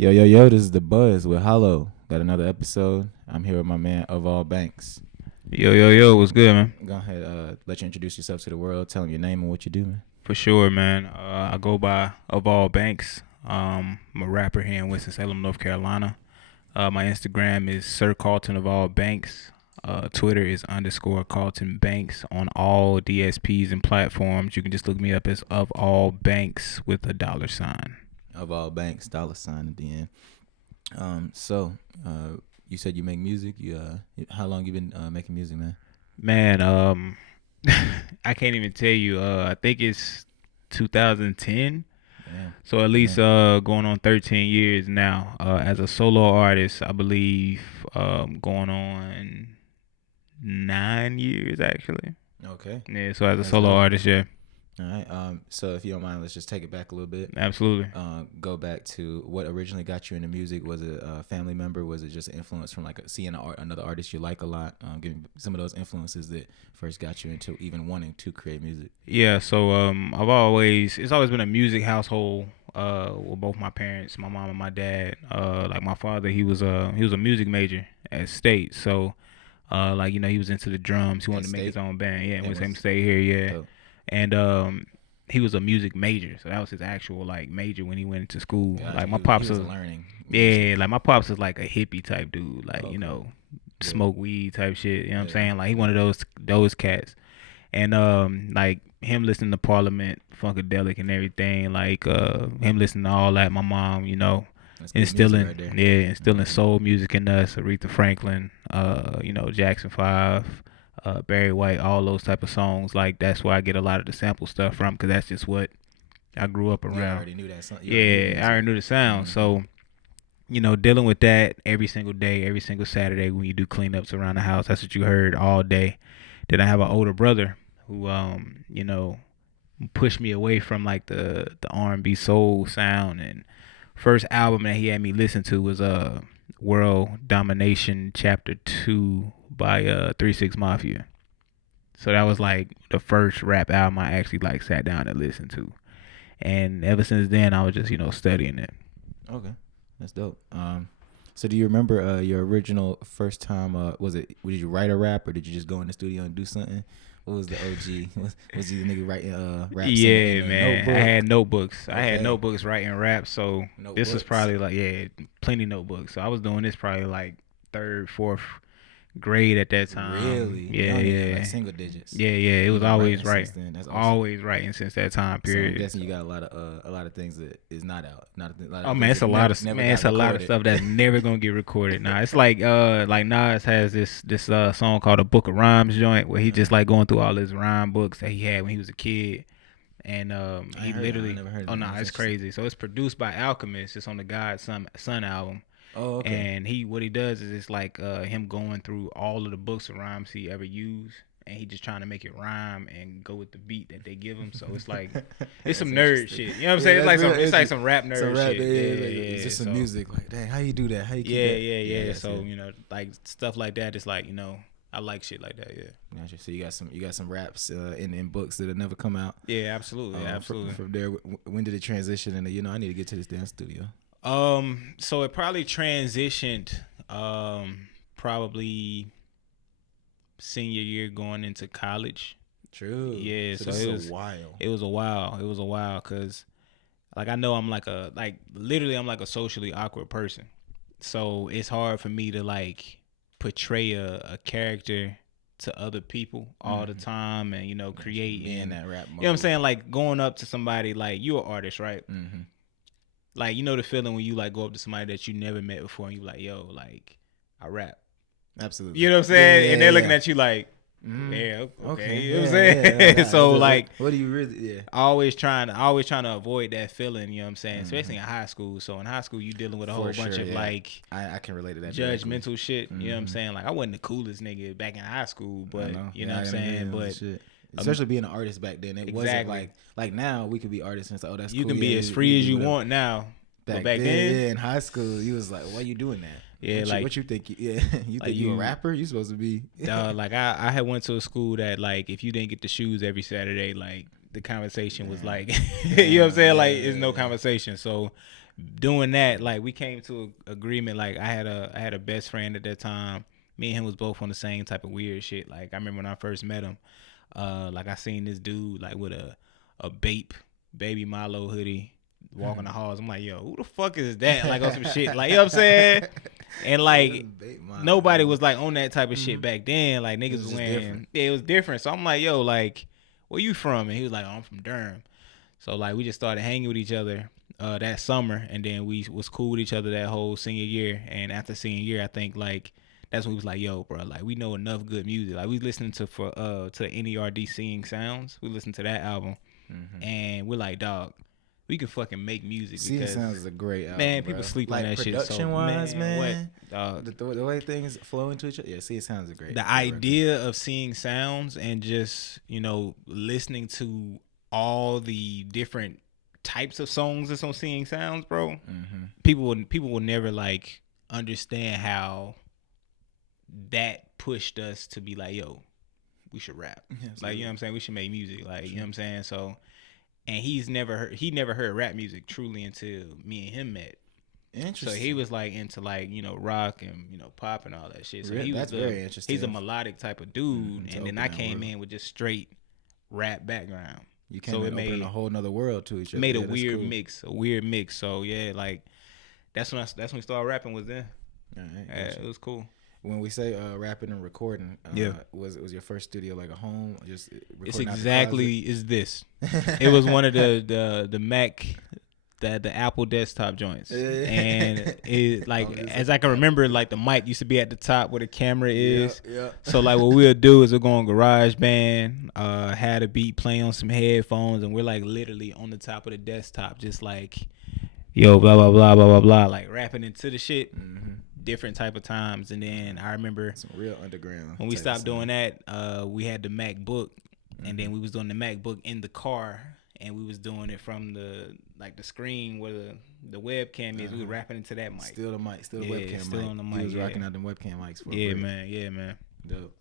Yo, this is The Buzz with Hollow. Got another episode. I'm here with my man OfAllBanks. Yo, what's good, man? Go ahead, let you introduce yourself to the world. Tell them your name and what you do, man. For sure, man. I go by OfAllBanks. I'm a rapper here in Winston-Salem, North Carolina. My Instagram is Sir Carlton of all Banks. Twitter is _ Carlton Banks on all DSPs and platforms. You can just look me up as Of All Banks with a $sign. OfAllBanks, $ at the end. You said you make music. How long you been making music, man? Man, I can't even tell you. I think it's 2010. Damn. So at least going on 13 years now. As a solo artist, I believe going on 9 years actually. Okay. Yeah, so as a That's solo dope. artist, yeah. All right. So if you don't mind, let's just take it back a little bit. Absolutely. Go back to what originally got you into music. Was it a family member? Was it just an influence from seeing another artist you like a lot? Give me some of those influences that first got you into even wanting to create music. Yeah, so it's always been a music household with both my parents, my mom and my dad. Like my father, he was a music major at State. So he was into the drums. He wanted to make his own band. Yeah, with him stay here, yeah. Dope. And he was a music major, so that was his actual major when he went into school. Gotcha. Like my pops was was learning. yeah, like my pops is like a hippie type dude, Okay. smoke weed type shit. You know what I'm Yeah. saying? Like he one of those cats. And like him listening to Parliament, Funkadelic, and everything. Like him listening to all that. My mom, That's good music instilling right there. instilling soul music in us. Aretha Franklin, Jackson 5. Barry White, all those type of songs. Like that's where I get a lot of the sample stuff from, because that's just what I grew up around. You already knew that song. I already knew the sound. So, dealing with that every single day, every single Saturday when you do cleanups around the house, that's what you heard all day. Then I have an older brother who, pushed me away from like the R&B soul sound. And first album that he had me listen to was World Domination Chapter 2 by 3 6 Mafia. So that was like the first rap album I actually sat down and listened to. And ever since then I was just, studying it. Okay, that's dope. So do you remember your original first time? Did you write a rap or did you just go in the studio and do something? What was the OG? was you the nigga writing rap? Yeah, man. Notebook? I had notebooks. Okay. I had notebooks writing rap. So this was Notebooks. probably plenty notebooks. So I was doing this probably like third, fourth grade at that time. Really? Yeah. Like single digits. Yeah. It You was been always writing right. since then. That's awesome. Always writing since that time So period. I'm guessing you got a lot of things that is not out. Oh man, it's a lot of stuff that's never gonna get recorded. Nah, it's like Nas has this song called A Book of Rhymes joint where he just like going through all his rhyme books that he had when he was a kid. And he literally it's crazy. So it's produced by Alchemist. It's on the God Son album. Oh, okay. And what he does is it's like him going through all of the books of rhymes he ever used, and he just trying to make it rhyme and go with the beat that they give him. So it's like it's some nerd shit. You know what I'm saying? It's like some rap nerd shit. Yeah. It's just some music. Like, dang, how you do that? How you keep yeah. that? So like stuff like that. It's like I like shit like that. Yeah. Gotcha. So you got some raps in books that'll never come out. Yeah, absolutely. From there, when did it transition? And I need to get to this dance studio. So it probably transitioned probably senior year going into college. True. Yeah, so it was a while. It was a while because I know I'm literally I'm like a socially awkward person. So it's hard for me to portray a character to other people all the time and create in that rap mode. You know what I'm saying? Like going up to somebody, you're an artist, right? Mm-hmm. Like, the feeling when you go up to somebody that you never met before and you yo, I rap. Absolutely. You know what I'm saying? Yeah, and they're looking at you like, yeah, okay. You know what I'm saying? Yeah. So what do you really? Yeah. Always trying to avoid that feeling. You know what I'm saying? Especially in high school. So in high school, you dealing with a whole bunch of I can relate to that. Judgmental shit. You know what I'm saying? I wasn't the coolest nigga back in high school, but you know what I'm saying? But especially being an artist back then, it wasn't like now we could be artists and say, oh, that's you cool. can be as free as you want now. Back then, in high school, you was like, why you doing that? Yeah, what you think? You think you a rapper? You supposed to be? I had went to a school that if you didn't get the shoes every Saturday, the conversation was you know what I'm saying? It's no conversation. So doing that, like we came to an agreement. Like I had a best friend at that time. Me and him was both on the same type of weird shit. Like I remember when I first met him, like I seen this dude like with a baby Milo hoodie walking the halls. I'm like, yo, who the fuck is that? Like on some shit, like, you know what I'm saying? And like nobody was like on that type of shit back then. Like niggas was wearing different. Yeah, it was different. So I'm like, yo, like, where you from? And he was like, oh, I'm from Durham. So like we just started hanging with each other that summer, and then we was cool with each other that whole senior year. And after senior year, I think like that's when we was like, yo, bro, like we know enough good music. Like we listening to NERD Seeing Sounds. We listened to that album, and we're like, dog, we can fucking make music. Seeing Sounds is a great album, man. People sleep like on that shit. Production wise, man. What, dog? The way things flow into each other. Yeah, Seeing Sounds is great. The idea of Seeing Sounds and just, you know, listening to all the different types of songs that's on Seeing Sounds, bro. People will never like understand how that pushed us to be like, yo, we should rap. Like, you know what I'm saying? We should make music. Like, you know what I'm saying? So, and he never heard rap music truly until me and him met. Interesting. So he was like into like, you know, rock and, you know, pop and all that shit. So he was very interesting. He's a melodic type of dude, and then I came in with just straight rap background. You came in opening a whole nother world to each other. Made a weird mix. So yeah, like that's when we started rapping was then. It was cool. When we say rapping and recording, was your first studio like a home? Just it's exactly is this. It was one of the Mac, the Apple desktop joints, and it like as I can remember, like the mic used to be at the top where the camera is. Yeah. So like what we'll do is we'll go on GarageBand, had a beat play on some headphones, and we're like literally on the top of the desktop, just like, yo, blah blah blah blah blah blah, like rapping into the shit. Different type of times. And then I remember some real underground when we stopped doing that, we had the MacBook, and then we was doing the MacBook in the car, and we was doing it from the screen where the webcam is. We was rapping into that mic. Still the mic, still the webcam still mic. On the mic. You was rocking out them webcam mics for man. Dope.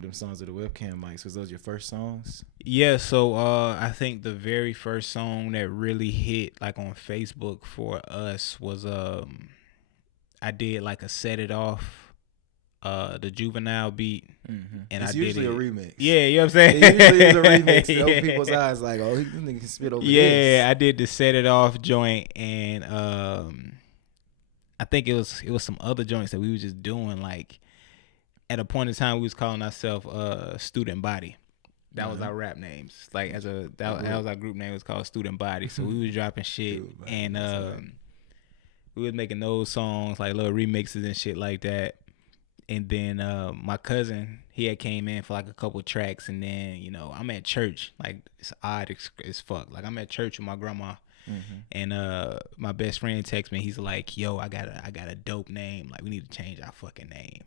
Them songs with the webcam mics, was those your first songs? Yeah, so I think the very first song that really hit like on Facebook for us was I did like a Set It Off, the Juvenile beat, and it's I did usually a remix. Yeah, you know what I'm saying? It usually is a remix. To open people's eyes, like, oh, this nigga can spit over this. Yeah, I did the Set It Off joint, and I think it was some other joints that we was just doing. Like at a point in time, we was calling ourselves Student Body. That was our rap names. Like that was our group name. It was called Student Body. So we was dropping shit, and we was making those songs, like little remixes and shit like that. And then my cousin, he had came in for like a couple tracks, and then, you know, I'm at church. Like, it's odd as fuck. Like, I'm at church with my grandma, and my best friend texts me. He's like, yo, I got a dope name. Like, we need to change our fucking name.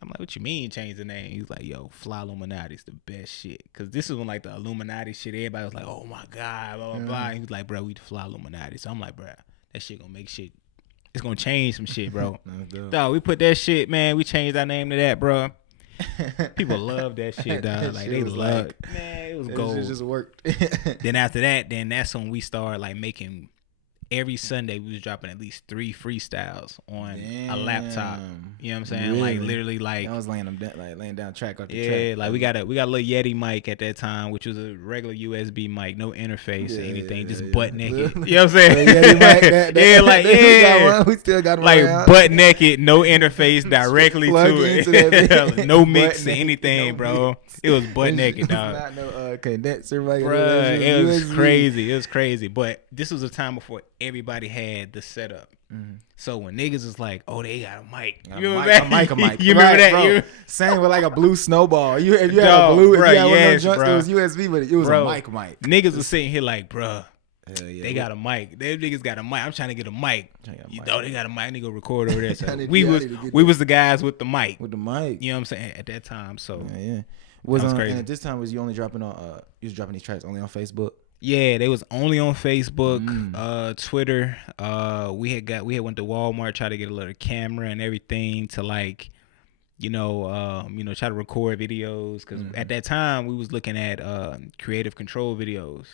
I'm like, what you mean change the name? He's like, yo, Flyluminati's the best shit. Because this is when, like, the Illuminati shit, everybody was like, oh, my God, blah, blah, blah. He was like, bro, we the Flyluminati. So I'm like, bro, that shit gonna make shit. It's gonna change some shit, bro. Dog, we put that shit, man. We changed our name to that, bro. People love that shit, dog. Like, they love it. Man, it was gold. It just worked. Then after that, that's when we started, like, making... Every Sunday, we was dropping at least 3 freestyles on a laptop. You know what I'm saying? Really? Like, literally, like... I was laying down track off the track. Yeah, like, we got a little Yeti mic at that time, which was a regular USB mic, no interface or anything, just butt naked. You know what I'm saying? Yeti mic, we still got one. Like, butt naked, no interface directly to it. No mix or anything, bro. It was butt naked, dog. Not no condenser, right? Bruh, it was crazy. It was crazy. But this was a time before everybody had the setup. So when niggas was like, oh, they got a mic. You remember that? A mic. You remember that? Bro. Same with like a blue snowball. If you had a blue, if you had one of them joints, it was USB, but it was a mic. Niggas was sitting here like, bruh, they got a mic. Them niggas got a mic. I'm trying to get a mic. You know they got a mic. I need to go record over there. So we was the guys with the mic. With the mic. You know what I'm saying? At that time. So yeah. Was crazy. And at this time, was you only dropping on? You was dropping these tracks only on Facebook? Yeah, they was only on Facebook, Twitter. We had went to Walmart, tried to get a little camera and everything to like, try to record videos. Because at that time we was looking at creative control videos.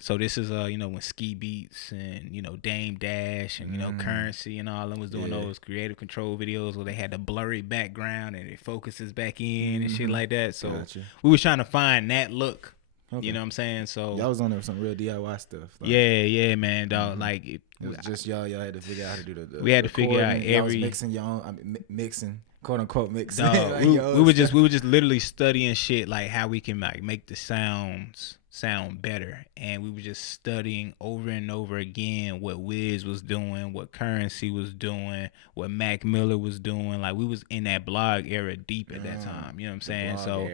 So this is when Ski Beats and Dame Dash and Currency and all them was doing those creative control videos where they had the blurry background and it focuses back in and shit like that. So we was trying to find that look. Okay. You know what I'm saying? So y'all was on there with some real DIY stuff. Like, yeah, man, dog. Like it was just y'all had to figure out how to do the we had to figure out every mixing your own, mixing, quote unquote mixing. Dog, like we were just literally studying shit like how we can like make the sounds sound better, and we were just studying over and over again what Wiz was doing, what Currency was doing, what Mac Miller was doing. Like we was in that blog era deep at that time, you know what I'm saying? So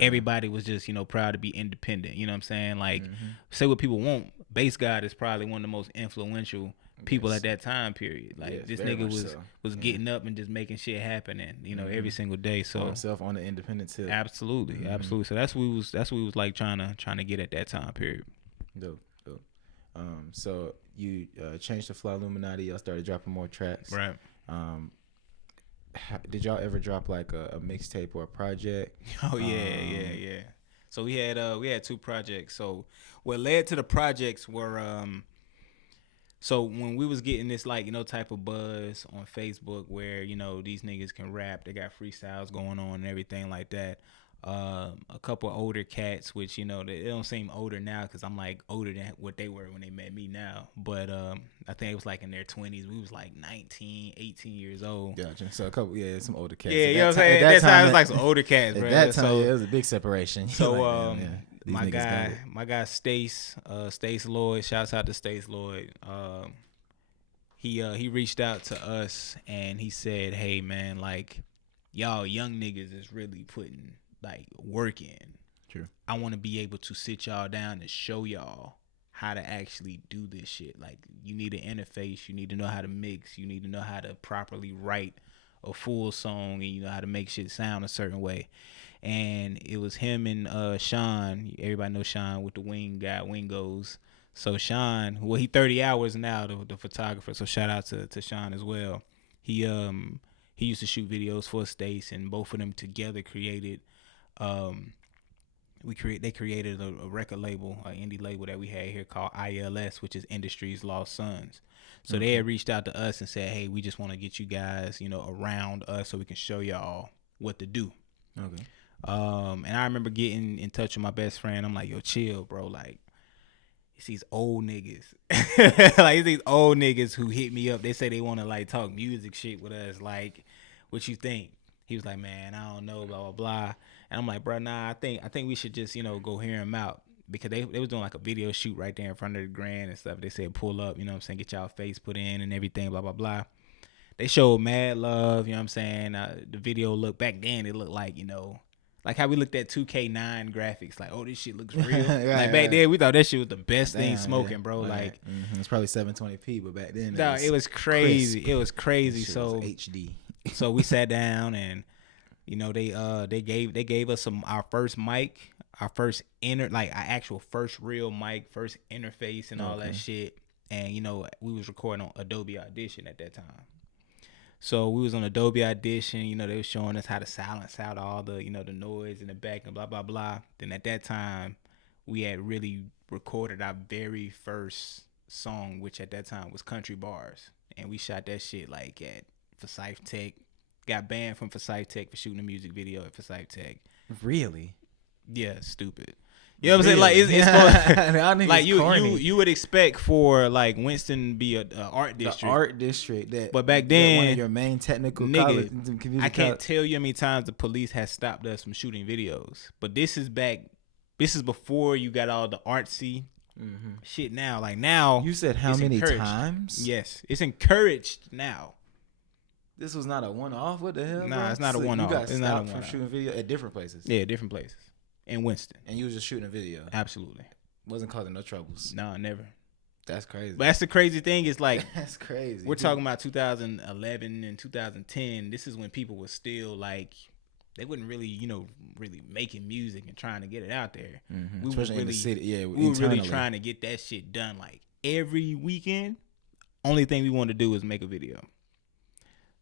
everybody was just proud to be independent, you know what I'm saying? Like say what people want, Bass God is probably one of the most influential people at that time period. Like this nigga was getting up and just making shit happen, and every single day. So himself on the independent tip. Absolutely. So that's what we was like trying to get at that time period. Dope. So you changed to Flyluminati. Y'all started dropping more tracks. Right. Did y'all ever drop like a mixtape or a project? Oh yeah. So we had two projects. So what led to the projects were so when we was getting this like type of buzz on Facebook where these niggas can rap, they got freestyles going on and everything like that. A couple of older cats, which they don't seem older now because I'm like older than what they were when they met me now. But I think it was like in their 20s. We was like 19, 18 years old. Gotcha. So a couple, some older cats. Yeah, you know what I'm saying. At that time, it was like some older cats, bro. At that time, it was a big separation. So my guy Stace Lloyd, shouts out to Stace Lloyd. He reached out to us and he said, "Hey man, like y'all young niggas is really putting like work in. True. I want to be able to sit y'all down and show y'all how to actually do this shit. Like you need an interface, you need to know how to mix, you need to know how to properly write a full song, and you know how to make shit sound a certain way." And it was him and Sean. Everybody knows Sean with the wing guy, Wingos. So Sean, well, he 30 hours now, the photographer. So shout out to Sean as well. He used to shoot videos for Stace, and both of them together created. They created a record label, an indie label that we had here called ILS, which is Industry's Lost Sons. So they had reached out to us and said, "Hey, we just want to get you guys, around us so we can show y'all what to do." Okay. And I remember getting in touch with my best friend. I'm like, "Yo, chill, bro. Like, it's these old niggas. Like, it's these old niggas who hit me up. They say they want to, like, talk music shit with us. Like, what you think?" He was like, "Man, I don't know, blah, blah, blah." And I'm like, "Bro, nah, I think we should just, go hear him out." Because they was doing, like, a video shoot right there in front of the Grand and stuff. They said, "Pull up, you know what I'm saying, get y'all face put in and everything, blah, blah, blah." They showed mad love, you know what I'm saying? The video looked, back then, it looked like, like how we looked at 2K9 graphics, like, oh, this shit looks real. Like back then, we thought that shit was the best thing smoking, bro. Like, it's probably 720p, but back then, it was crazy. It was crazy. So HD. So we sat down and, they gave us our first mic, our first our actual first real mic, first interface, and all that shit. And we was recording on Adobe Audition at that time. So we was on Adobe Audition, they were showing us how to silence out all the, the noise in the back and blah, blah, blah. Then at that time, we had really recorded our very first song, which at that time was Country Bars. And we shot that shit like at Forsyth Tech. Got banned from Forsyth Tech for shooting a music video at Forsyth Tech. Really? Yeah, stupid. You know what I'm saying? Like it's like you would expect for like Winston to be a art district. The art district but back then one of your main technical college. I can't tell you how many times the police has stopped us from shooting videos. But this is before you got all the artsy shit now. Like now you said how many times? Yes. It's encouraged now. This was not a one-off? What the hell? Nah, it's not a one-off. You got stopped from shooting video at different places? Yeah, different places. In Winston. And you was just shooting a video? Absolutely. Wasn't causing no troubles? No, never. That's crazy. But that's the crazy thing is like that's crazy. We're talking about 2011 and 2010. This is when people were still like they wasn't really, really making music and trying to get it out there. Mm-hmm. Especially in the city. We were really trying to get that shit done like every weekend. Only thing we wanted to do was make a video.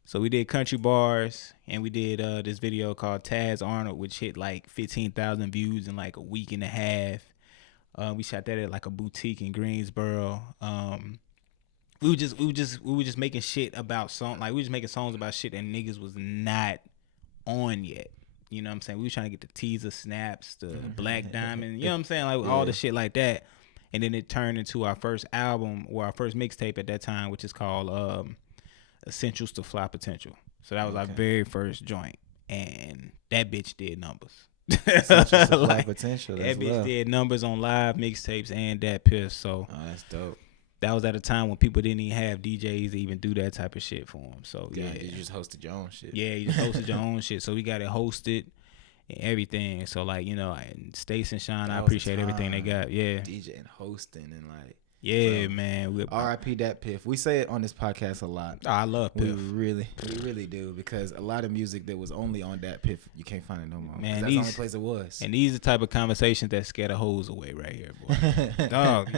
So we did Country Bars, and we did this video called Taz Arnold, which hit like 15,000 views in like a week and a half. We shot that at like a boutique in Greensboro. We were just making shit about we were just making songs about shit that niggas was not on yet. You know what I'm saying? We were trying to get the teaser snaps, the Black Diamond, you know what I'm saying? Like all the shit like that. And then it turned into our first album or our first mixtape at that time, which is called Essentials to Fly Potential. So that was our very first joint. And that bitch did numbers. Essentials to Fly Potential. That bitch love. did numbers on live mixtapes and that piss. So that's dope. That was at a time when people didn't even have DJs to even do that type of shit for them. So you just hosted your own shit. Yeah, you just hosted your own shit. So we got it hosted and everything. So like, you know, and Stace and Sean, I appreciate everything they got. Yeah, DJ and hosting and like. Yeah, bro. Man. R.I.P. that Piff. We say it on this podcast a lot. Oh, I love Piff. We really do, because a lot of music that was only on that Piff, you can't find it no more. Man, that's the only place it was. And these are the type of conversations that scare the hoes away right here, boy. Dog,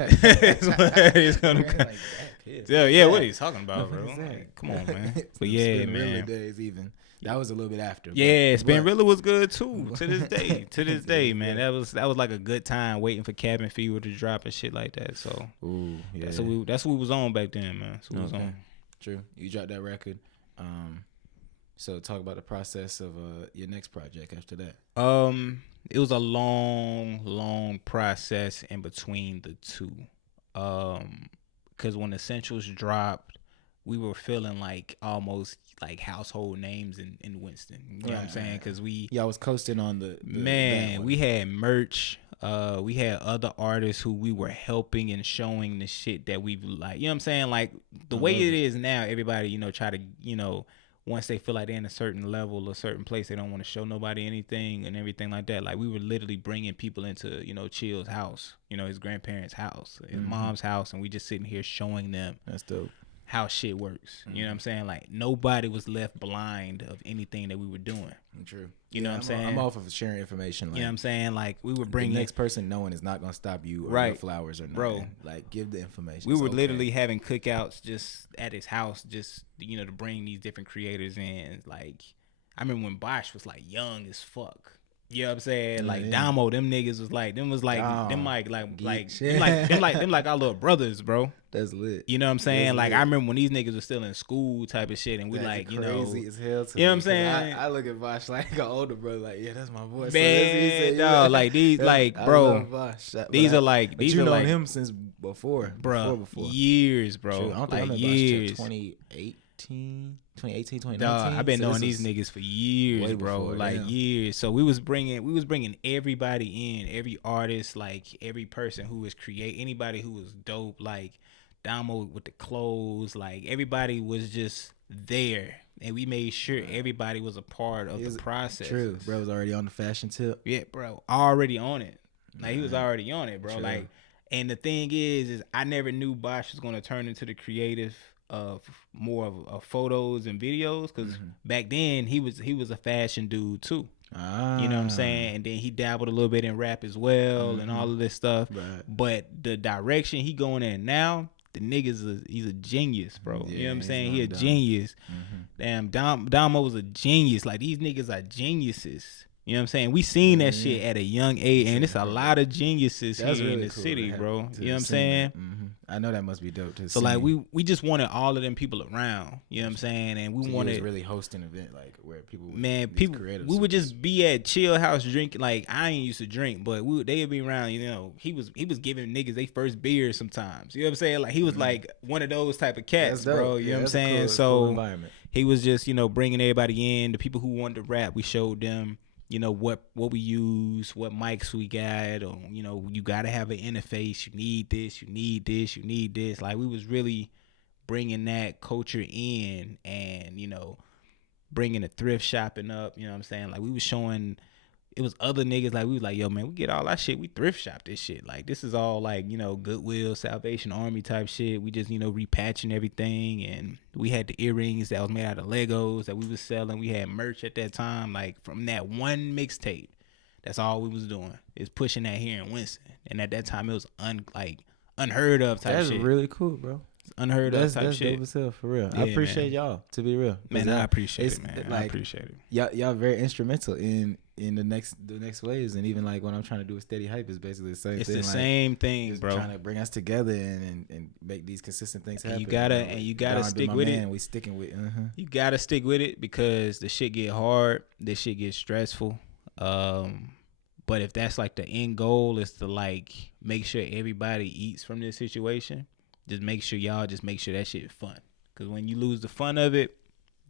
it's gonna come. Yeah, what are you talking about, bro? Like, come on, man. But yeah, man. Days even. That was a little bit after. Yeah, Spinrilla was good too. To this day, man, that was like a good time waiting for Cabin Fever to drop and shit like that. So, that's what we was on back then, man. That's what we was on. True. You dropped that record. So talk about the process of your next project after that. It was a long process in between the two. Because when Essentials dropped, we were feeling like almost like household names in Winston. You know what I'm saying? Because I was coasting on the man. We had merch. We had other artists who we were helping and showing the shit that we like. You know what I'm saying? Like the way it is now, everybody, you know, try to, you know, once they feel like they're in a certain level, a certain place, they don't want to show nobody anything and everything like that. Like we were literally bringing people into, you know, Chill's house, you know, his grandparents' house, his mom's house, and we just sitting here showing them. That's dope. How shit works. You know what I'm saying? Like nobody was left blind of anything that we were doing. True. You know what I'm saying? I'm off of sharing information. Like, you know what I'm saying? Like we were bringing the next person knowing is not going to stop you or your flowers or nothing. Bro, like give the information. We were literally having cookouts just at his house, just, you know, to bring these different creators in. Like I remember when Bosch was like young as fuck. You know what I'm saying? Like Damo, them niggas was like them like our little brothers, bro. That's lit. You know what I'm saying? Like I remember when these niggas were still in school type of shit, and we that's like, you crazy know, as hell to you know what me, I'm saying? I look at Bosch like an older brother, like that's my boy. Man, so like these, like bro, these are like these are like him since before, bro, years, bro. True. I don't think like years. 2018, 2019. Dog, I've been knowing these niggas for years, bro. Before, like years. So we was bringing everybody in, every artist, like every person who was anybody who was dope, like Damo with the clothes, like everybody was just there, and we made sure everybody was a part of the process. True, bro was already on the fashion tip. Yeah, bro, already on it. Like he was already on it, bro. True. Like, and the thing is I never knew Bosch was gonna turn into the creative of more of photos and videos, because back then he was a fashion dude too. You know what I'm saying? And then he dabbled a little bit in rap as well and all of this stuff. Right. But the direction he going in now, the niggas he's a genius, bro. Yeah, you know what I'm saying? He a genius. Damn, Damo was a genius. Like these niggas are geniuses. You know what I'm saying? We seen that shit at a young age, and it's a lot of geniuses here in the city, bro. You know what I'm saying? I know that must be dope to see. So like we just wanted all of them people around. You know what I'm saying? And we wanted really host an event like where people we would just be at Chill House drinking. Like I ain't used to drink, but they'd be around. You know, he was giving niggas they first beer sometimes. You know what I'm saying? Like he was like one of those type of cats, bro. You know what I'm saying? Cool, so he was just, you know, bringing everybody in. The people who wanted to rap, we showed them, you know, what we use, what mics we got, or, you know, you got to have an interface. You need this, you need this, you need this. Like, we was really bringing that culture in and, you know, bringing the thrift shopping up, you know what I'm saying? Like, we was showing, it was other niggas, like, we was like, yo, man, we get all our shit, we thrift shop this shit. Like, this is all, like, you know, Goodwill, Salvation Army type shit. We just, you know, repatching everything, and we had the earrings that was made out of Legos that we was selling. We had merch at that time, like, from that one mixtape. That's all we was doing, is pushing that here in Winston. And at that time, it was, unheard of type shit. That's really cool, bro. Unheard of type that's shit. That's dope as hell, for real. Yeah, I appreciate y'all, to be real. Man, I appreciate it, man. Like, I appreciate it. Y'all very instrumental in in the next waves, and even like what I'm trying to do with Steady Hype is basically the same It's thing. the same thing, just bro. Trying to bring us together and make these consistent things happen. And you gotta stick with it. We sticking with. You gotta stick with it because the shit get hard. This shit get stressful. But if that's like the end goal is to like make sure everybody eats from this situation, just make sure that shit is fun. Because when you lose the fun of it,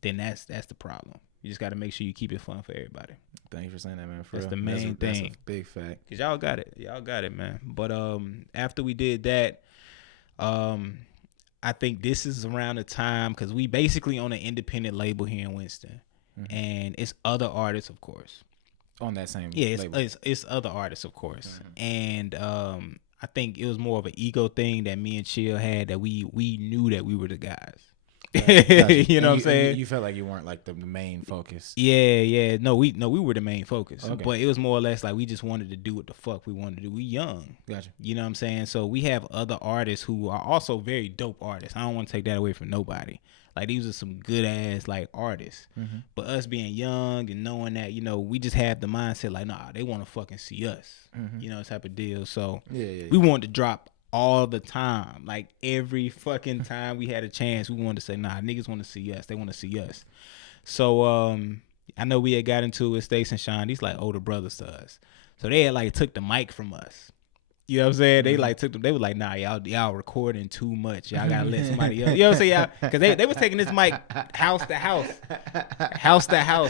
then that's the problem. You just got to make sure you keep it fun for everybody. Thank you for saying that, man. That's the main thing. That's a big fact. Cause y'all got it, man. But after we did that, I think this is around the time because we basically on an independent label here in Winston, and it's other artists, of course. On that same label. It's other artists, of course, and I think it was more of an ego thing that me and Chill had that we knew that we were the guys. Gotcha. You know what I'm saying? You felt like you weren't like the main focus. Yeah. No, we were the main focus. Okay. But it was more or less like we just wanted to do what the fuck we wanted to do. We young. Gotcha. You know what I'm saying? So we have other artists who are also very dope artists. I don't want to take that away from nobody. Like these are some good ass like artists. But us being young and knowing that, you know, we just have the mindset like, nah, they want to fucking see us. You know, type of deal. So we wanted to drop all the time. Like every fucking time we had a chance, we wanted to say, nah, niggas want to see us. They want to see us. So I know we had got into it with Stace and Sean. These like older brothers to us. So they had like took the mic from us. You know what I'm saying? They like took them. They were like, nah, y'all recording too much. Y'all gotta let somebody else. You know what I'm saying? Y'all, because they was taking this mic house to house,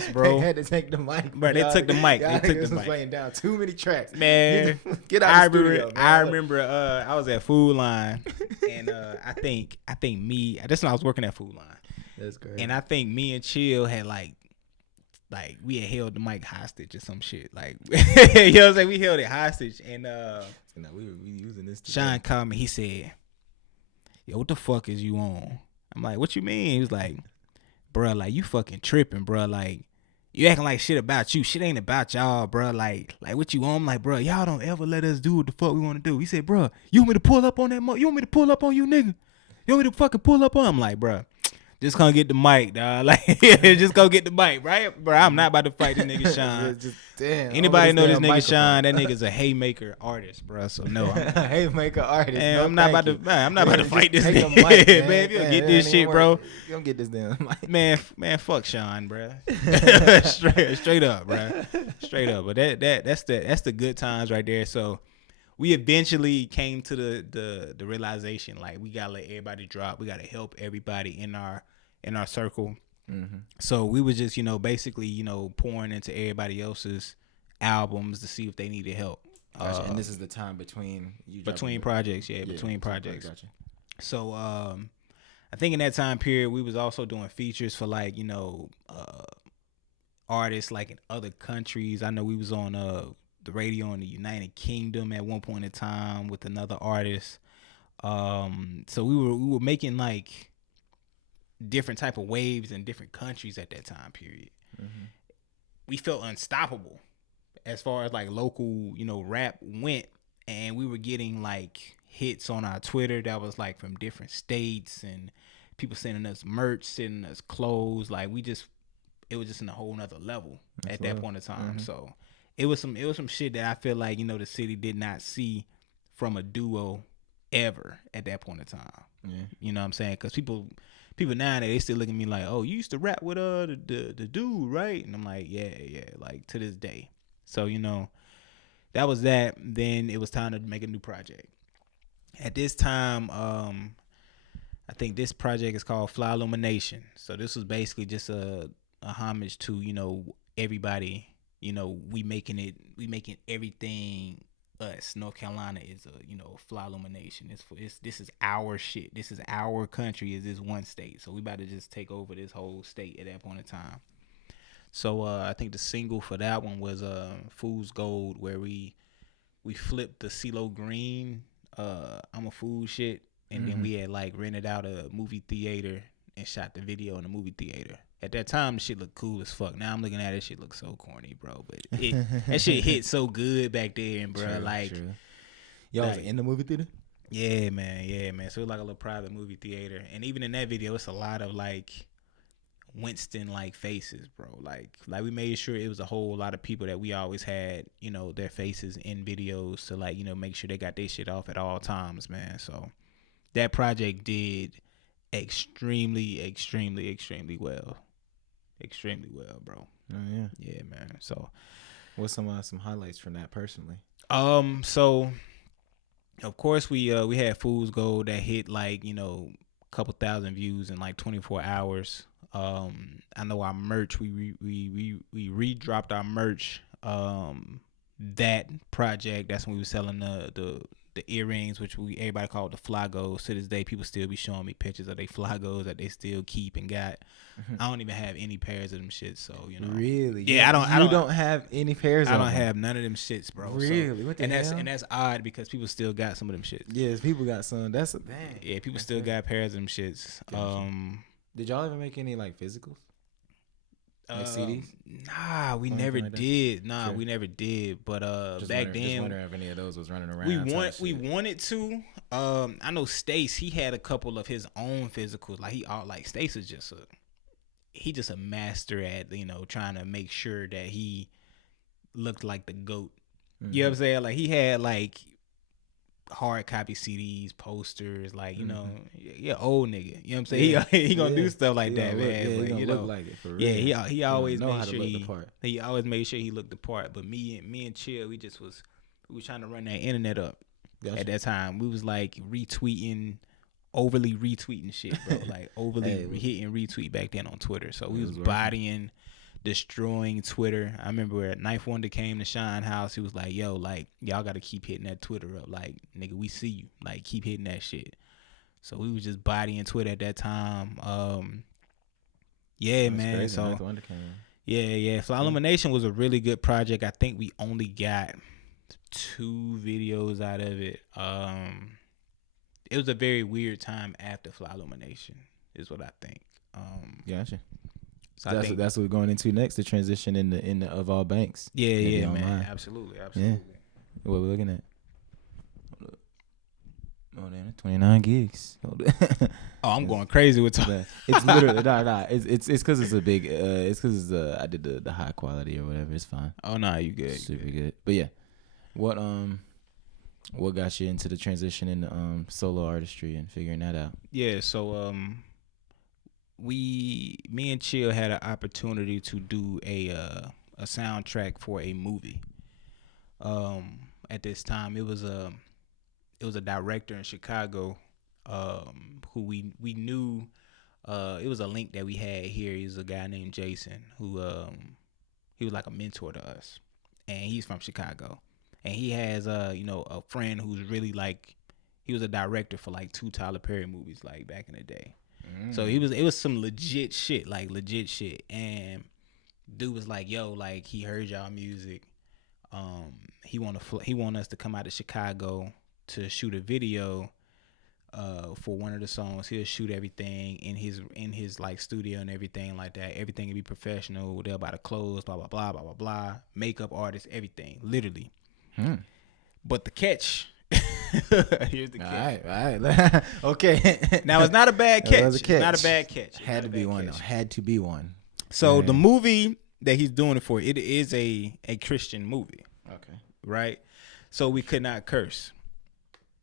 bro. They had to take the mic, bro. They took the mic. They took the mic. Playing down too many tracks, man. Get out the studio, man. I remember. I was at Food Line, and I think me. That's when I was working at Food Line. That's great. And I think me and Chill had like we had held the mic hostage or some shit. Like you know what I'm saying? We held it hostage, and we using this. Sean called me. He said, "Yo, what the fuck is you on?" I'm like, "What you mean?" He was like, "Bruh, like you fucking tripping, bruh. Like you acting like shit about you. Shit ain't about y'all, bruh. Like what you on?" I'm like, "Bruh, y'all don't ever let us do what the fuck we want to do." He said, "Bruh, you want me to pull up on that? You want me to pull up on you, nigga? You want me to fucking pull up on?" I'm like, "Bruh, just come get the mic, dog. Like, just go get the mic, right? Bro, I'm not about to fight this nigga Sean. Anybody know this nigga Sean? That nigga's a haymaker artist, bro. So no, haymaker artist. Man, no, I'm not about to. Man, I'm not about to fight this nigga. Mic, man. Man, if you don't get this shit, bro. You don't get this damn mic. Man, fuck Sean, bro. straight up, bro. Straight up. But that's the good times right there. So we eventually came to the realization like we gotta let everybody drop. We gotta help everybody in our circle. So we was just, basically, pouring into everybody else's albums to see if they needed help. Gotcha. And this is the time between projects, between projects. Gotcha. So I think in that time period we was also doing features for like, artists like in other countries. I know we was on the radio in the United Kingdom at one point in time with another artist. So we were making like different type of waves in different countries at that time period. We felt unstoppable as far as like local, rap went, and we were getting like hits on our Twitter that was like from different states and people sending us merch, sending us clothes. Like it was just in a whole nother level at that point in time. So it was some shit that I feel like, the city did not see from a duo ever at that point in time. Yeah. You know what I'm saying? Because people nowadays, they still look at me like, "Oh, you used to rap with the dude, right?" And I'm like, yeah, like to this day. So that was that. Then it was time to make a new project. At this time, I think this project is called Flyluminati. So this was basically just a homage to everybody. We making everything us. North Carolina is a Flyluminati. This is our shit. This is our country. Is this one state? So we about to just take over this whole state at that point in time. So I think the single for that one was Fool's Gold, where we flipped the CeeLo Green I'm a Fool shit, and then we had like rented out a movie theater and shot the video in the movie theater. At that time, the shit looked cool as fuck. Now I'm looking at it, shit looks so corny, bro. But that shit hit so good back then, bro. True. Y'all was in the movie theater? Yeah, man. So it was like a little private movie theater. And even in that video, it's a lot of like Winston like faces, bro. Like we made sure it was a whole lot of people that we always had, you know, their faces in videos to like, you know, make sure they got their shit off at all times, man. So that project did extremely well. Extremely well, bro. Oh yeah. Yeah, man. So what's some highlights from that personally? So of course we had Fool's Gold that hit like, you know, a couple thousand views in like 24 hours. I know our merch, we re-dropped our merch. That project, that's when we were selling the earrings, which everybody called the fly goals. To this day, people still be showing me pictures of they fly goals that they still keep and got. I don't even have any pairs of them shits, so you know. Really? Yeah, I don't have any pairs. I don't have none of them shits, bro. Really? So, what the hell? That's odd because people still got some of them shits. Yes, people got some. That's a dang. Yeah, people still got pairs of them shits. Gotcha. Did y'all ever make any like physicals? Like CDs? Nah, we never did. Nah, we never did. But back then, just wondering if any of those was running around. We wanted to. I know Stace. He had a couple of his own physicals. Like Stace is just a master at, you know, trying to make sure that he looked like the GOAT. Mm-hmm. You know what I'm saying? Like he had like hard copy CDs, posters, like, you know, old nigga. You know what I'm saying? Yeah. He gonna do stuff like that, man. Yeah, but, you know, look like it for real. Yeah, he always made sure he always made sure he looked the part. But me and Chill, we was trying to run that internet up. Gotcha. At that time. We was like overly retweeting shit, bro. Like overly hitting retweet back then on Twitter. So we was bodying, destroying Twitter. I remember where Knife Wonder came to Shine House. He was like, yo, like, y'all got to keep hitting that Twitter up. Like, nigga, we see you. Like, keep hitting that shit. So we was just bodying Twitter at that time. Yeah, that's man. Crazy. So yeah. Flyluminati was a really good project. I think we only got 2 videos out of it. It was a very weird time after Flyluminati, is what I think. Gotcha. So that's what we're going into next, the transition in the of all banks. Yeah, man. Absolutely. Yeah. What we're looking at. Oh, damn, 29 gigs. I'm going crazy with that. It's literally It's because it's a big. It's because I did the high quality or whatever. It's fine. Oh no, you good? Super good. But yeah, what got you into the transition into solo artistry and figuring that out? Yeah, so me and Chill had an opportunity to do a soundtrack for a movie. At this time, it was a director in Chicago, who we knew. It was a link that we had here. He's a guy named Jason who he was like a mentor to us, and he's from Chicago. And he has a friend who's really like, he was a director for like 2 Tyler Perry movies like back in the day. So it was some legit shit. And dude was like, yo, like he heard y'all music. He want us to come out to Chicago to shoot a video for one of the songs. He'll shoot everything in his like studio and everything like that. Everything will be professional. They'll buy the clothes, blah blah blah blah blah blah. Makeup artist, everything, literally. But the catch, here's the catch. All right. Okay. Now it's not a bad catch. It's not a bad catch. Had to be one. Had to be one. So the movie that he's doing it for, it is a Christian movie. Okay. Right. So we could not curse.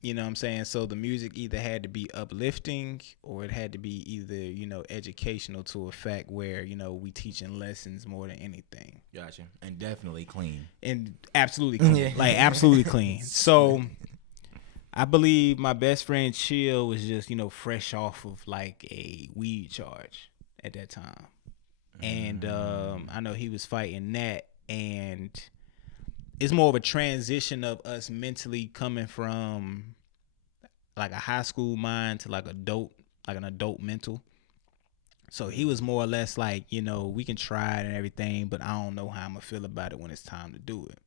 You know what I'm saying? So the music either had to be uplifting or it had to be either, you know, educational to a fact where, you know, we teaching lessons more than anything. Gotcha. And definitely clean. And absolutely clean. Like absolutely clean. So I believe my best friend Chill was just, you know, fresh off of like a weed charge at that time. And I know he was fighting that, and it's more of a transition of us mentally coming from like a high school mind to like an adult mental. So he was more or less like, you know, we can try it and everything, but I don't know how I'm gonna feel about it when it's time to do it.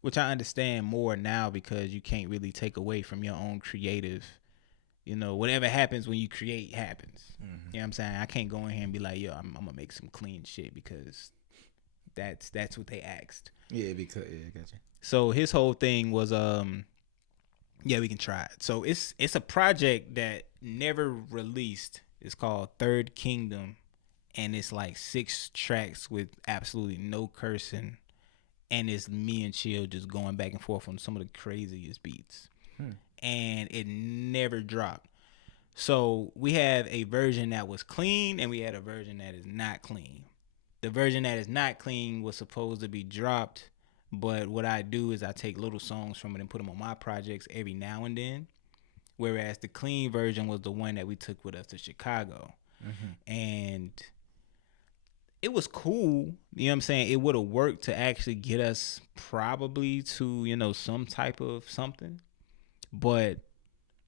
Which I understand more now because you can't really take away from your own creative, you know, whatever happens when you create happens. You know what I'm saying? I can't go in here and be like, yo, I'm gonna make some clean shit because that's what they asked. Yeah, gotcha. So his whole thing was, we can try it. So it's a project that never released. It's called Third Kingdom, and it's like 6 tracks with absolutely no cursing, and it's me and Chill just going back and forth on some of the craziest beats. And it never dropped. So we have a version that was clean, and we had a version that is not clean. The version that is not clean was supposed to be dropped, but what I do is I take little songs from it and put them on my projects every now and then. Whereas the clean version was the one that we took with us to Chicago. And it was cool. You know what I'm saying? It would have worked to actually get us probably to, some type of something. But,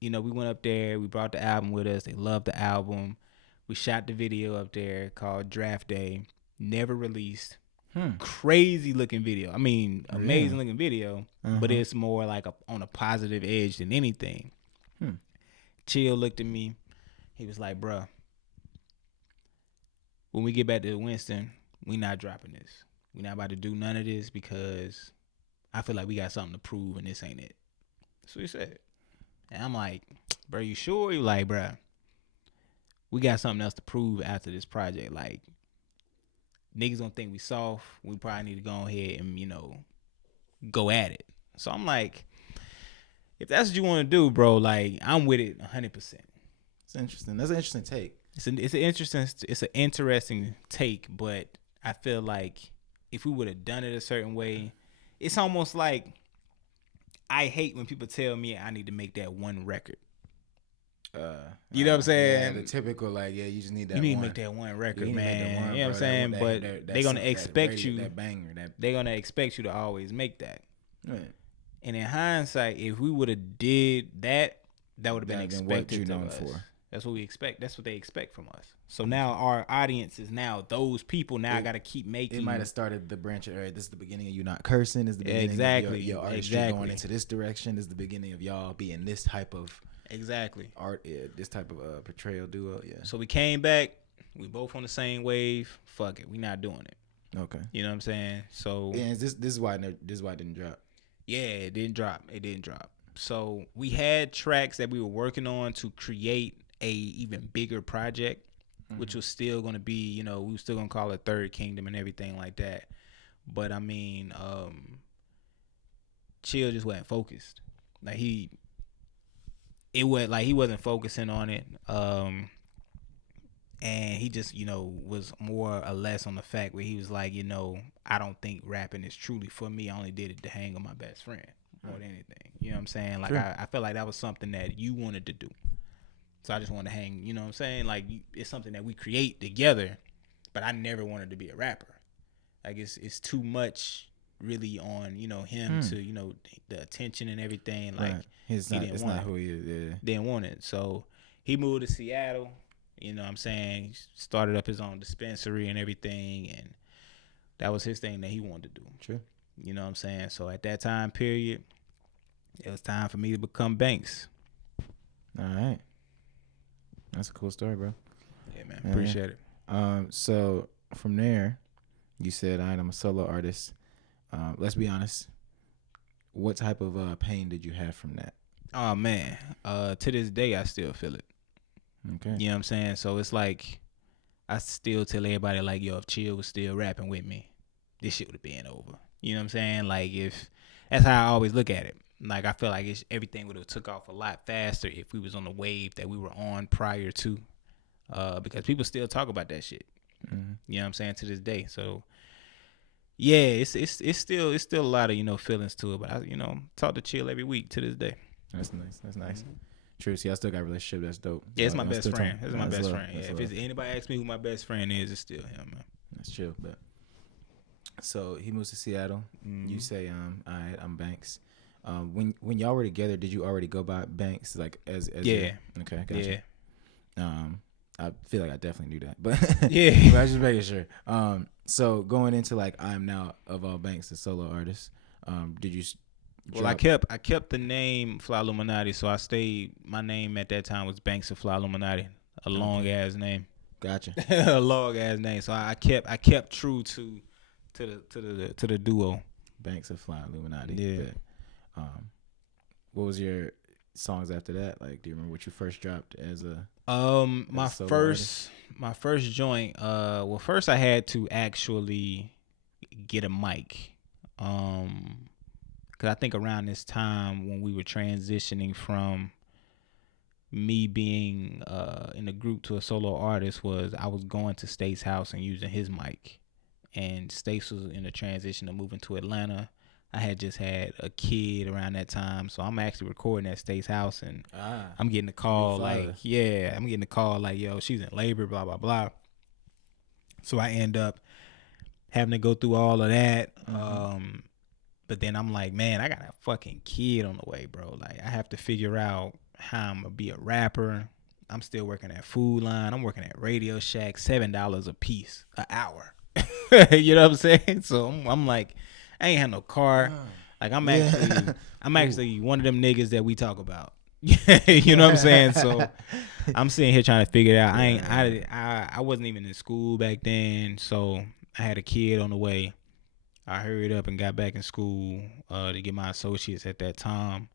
we went up there. We brought the album with us. They loved the album. We shot the video up there called Draft Day. Never released. Crazy looking video. I mean, amazing looking video. But it's more like on a positive edge than anything. Chill looked at me. He was like, bruh, when we get back to Winston, we not dropping this. We not about to do none of this because I feel like we got something to prove and this ain't it. That's what he said. And I'm like, bro, you sure? He like, bruh, we got something else to prove after this project. Like, niggas gonna think we soft. We probably need to go ahead and, go at it. So I'm like, if that's what you want to do, bro, like, I'm with it 100%. It's interesting. That's an interesting take. It's an interesting take, but I feel like if we would have done it a certain way, it's almost like I hate when people tell me I need to make that one record. You know what I'm saying? Yeah, the typical you just need that. You need one. to make that one record, man. You know what I'm saying? But they're gonna expect you. That banger. They're gonna expect you to always make that. Right. And in hindsight, if we would have did that, that would have been expected what you're known of us. for. That's what we expect. That's what they expect from us. So now our audience is now those people. Now I got to keep making. It might have started the branch of, this is the beginning of you not cursing. This is the beginning exactly. of your artistry going into this direction. This is the beginning of y'all being this type of art, this type of portrayal duo. Yeah. So we came back. We both on the same wave. Fuck it. We not doing it. Okay. You know what I'm saying? So yeah, this is why it didn't drop. Yeah, it didn't drop. So we had tracks that we were working on to create a even bigger project, which was still going to be, we were still going to call it Third Kingdom and everything like that. But I mean, Chill just wasn't focused. Like he wasn't focusing on it. And he just, was more or less on the fact where he was like, I don't think rapping is truly for me. I only did it to hang with my best friend more than anything. You know what I'm saying? Like, sure. I felt like that was something that you wanted to do. So I just wanted to hang, you know what I'm saying? Like, it's something that we create together, but I never wanted to be a rapper. Like, it's too much really on, him to, the attention and everything. Like, it's not who he is. Yeah. Didn't want it. So he moved to Seattle. You know what I'm saying? He started up his own dispensary and everything, and that was his thing that he wanted to do. True. You know what I'm saying? So at that time period, it was time for me to become Banks. All right. That's a cool story, bro. Yeah, man. Appreciate it. So from there, you said, all right, I'm a solo artist. Let's be honest. What type of pain did you have from that? Oh, man. To this day, I still feel it. Okay. You know what I'm saying? So it's like, I still tell everybody, like, yo, if Chill was still rapping with me, this shit would have been over. You know what I'm saying? Like, that's how I always look at it. Like, I feel like everything would have took off a lot faster if we was on the wave that we were on prior to, because people still talk about that shit. Mm-hmm. You know what I'm saying? To this day. So, yeah, it's still a lot of, feelings to it. But I, talk to Chill every week to this day. That's nice. Mm-hmm. True. See, I still got a relationship. That's dope. Yeah, it's my best friend. It's my best friend. Yeah, if anybody asks me who my best friend is, it's still him, man. That's chill. But so he moves to Seattle. Mm-hmm. You say, all right, I'm Banks. When y'all were together, did you already go by Banks? Like as yeah. Okay, gotcha. Yeah. I feel like I definitely knew that, but yeah, but I was just making sure. So going into like I'm now OfAllBank, the solo artist. Did you? Well, I kept the name Flyluminati, so I stayed. My name at that time was Banks of Flyluminati, a long ass name. Gotcha. A long ass name. So I kept true to the duo. Banks of Flyluminati. Yeah. But, what was your songs after that? Like, do you remember what you first dropped as a? My first My first joint. Well, first I had to actually get a mic. Cause I think around this time when we were transitioning from me being in a group to a solo artist, was I was going to State's house and using his mic, and Stace was in a transition of moving to Atlanta. I had just had a kid around that time, so I'm actually recording at State's house, and I'm getting a call like, yo, she's in labor, blah blah blah. So I end up having to go through all of that. But then I'm like, man, I got a fucking kid on the way, bro. Like, I have to figure out how I'm gonna be a rapper. I'm still working at Food Line. I'm working at Radio Shack, $7 a piece, an hour. You know what I'm saying? So I'm like, I ain't have no car. Like, I'm actually one of them niggas that we talk about. You know what I'm saying? So I'm sitting here trying to figure it out. I wasn't even in school back then, so I had a kid on the way. I hurried up and got back in school to get my associates at that time.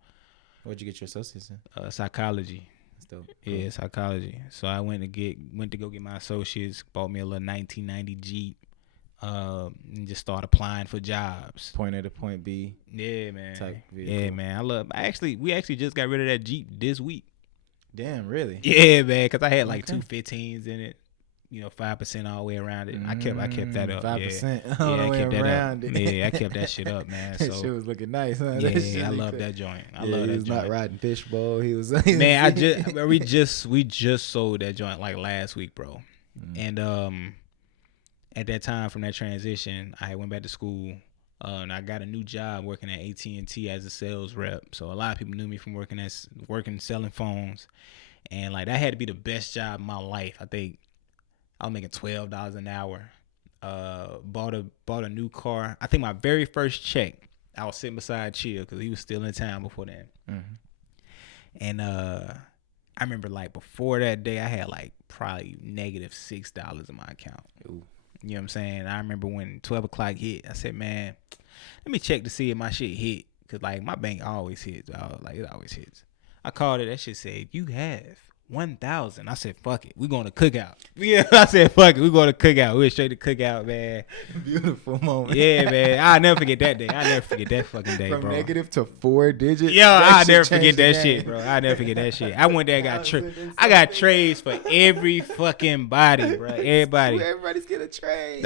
What'd you get your associates in? Psychology. That's dope. Yeah, psychology. So I went to go get my associates, bought me a little 1990 Jeep, and just started applying for jobs. Point A to point B. Yeah, man. Type vehicle. Yeah, man. We actually just got rid of that Jeep this week. Damn, really? Yeah, man. Cause I had like 215s in it. 5% all the way around it. I kept that up. 5% all the way around it. Yeah, I kept that shit up, man. So that shit was looking nice, huh? Yeah, I love that joint. I love that joint. He was not riding fishbowl. He was. Man, we just sold that joint like last week, bro. And at that time, from that transition, I went back to school. And I got a new job working at AT&T as a sales rep. So a lot of people knew me from working selling phones, and like that had to be the best job of my life. I think I was making $12 an hour. Bought a new car. I think my very first check, I was sitting beside Chill because he was still in town before then. And I remember like before that day, I had like probably -$6 in my account. Ooh. You know what I'm saying? I remember when 12 o'clock hit, I said, man, let me check to see if my shit hit. Because, like, my bank always hits. Like, it always hits. I called it. That shit said, you have 1,000. I said, fuck it. We going to cookout. Yeah, I said, fuck it. We going to cookout. We went straight to cookout, man. Beautiful moment. Yeah, man. I'll never forget that day. I'll never forget that fucking day, From bro. From negative to 4 digits. Yo, I'll never forget that shit, bro. I'll never forget that shit. I went there and I got trades for every fucking body, bro. Everybody. Everybody's getting a trade.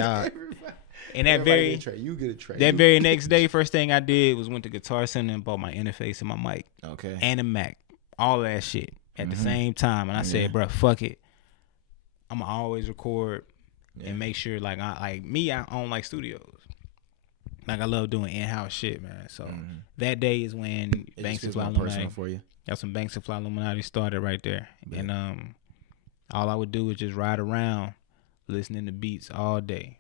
And that you get a trade. That very next day, first thing I did was went to Guitar Center and bought my interface and my mic. Okay. And a Mac. All that shit at the same time. And I said, bro, fuck it. I'm going to always record and make sure, like, I own, like, studios. Like, I love doing in-house shit, man. So that day is when Banks of Flyluminati for you. That's when Banks of Flyluminati started right there. Yeah. And all I would do was just ride around listening to beats all day.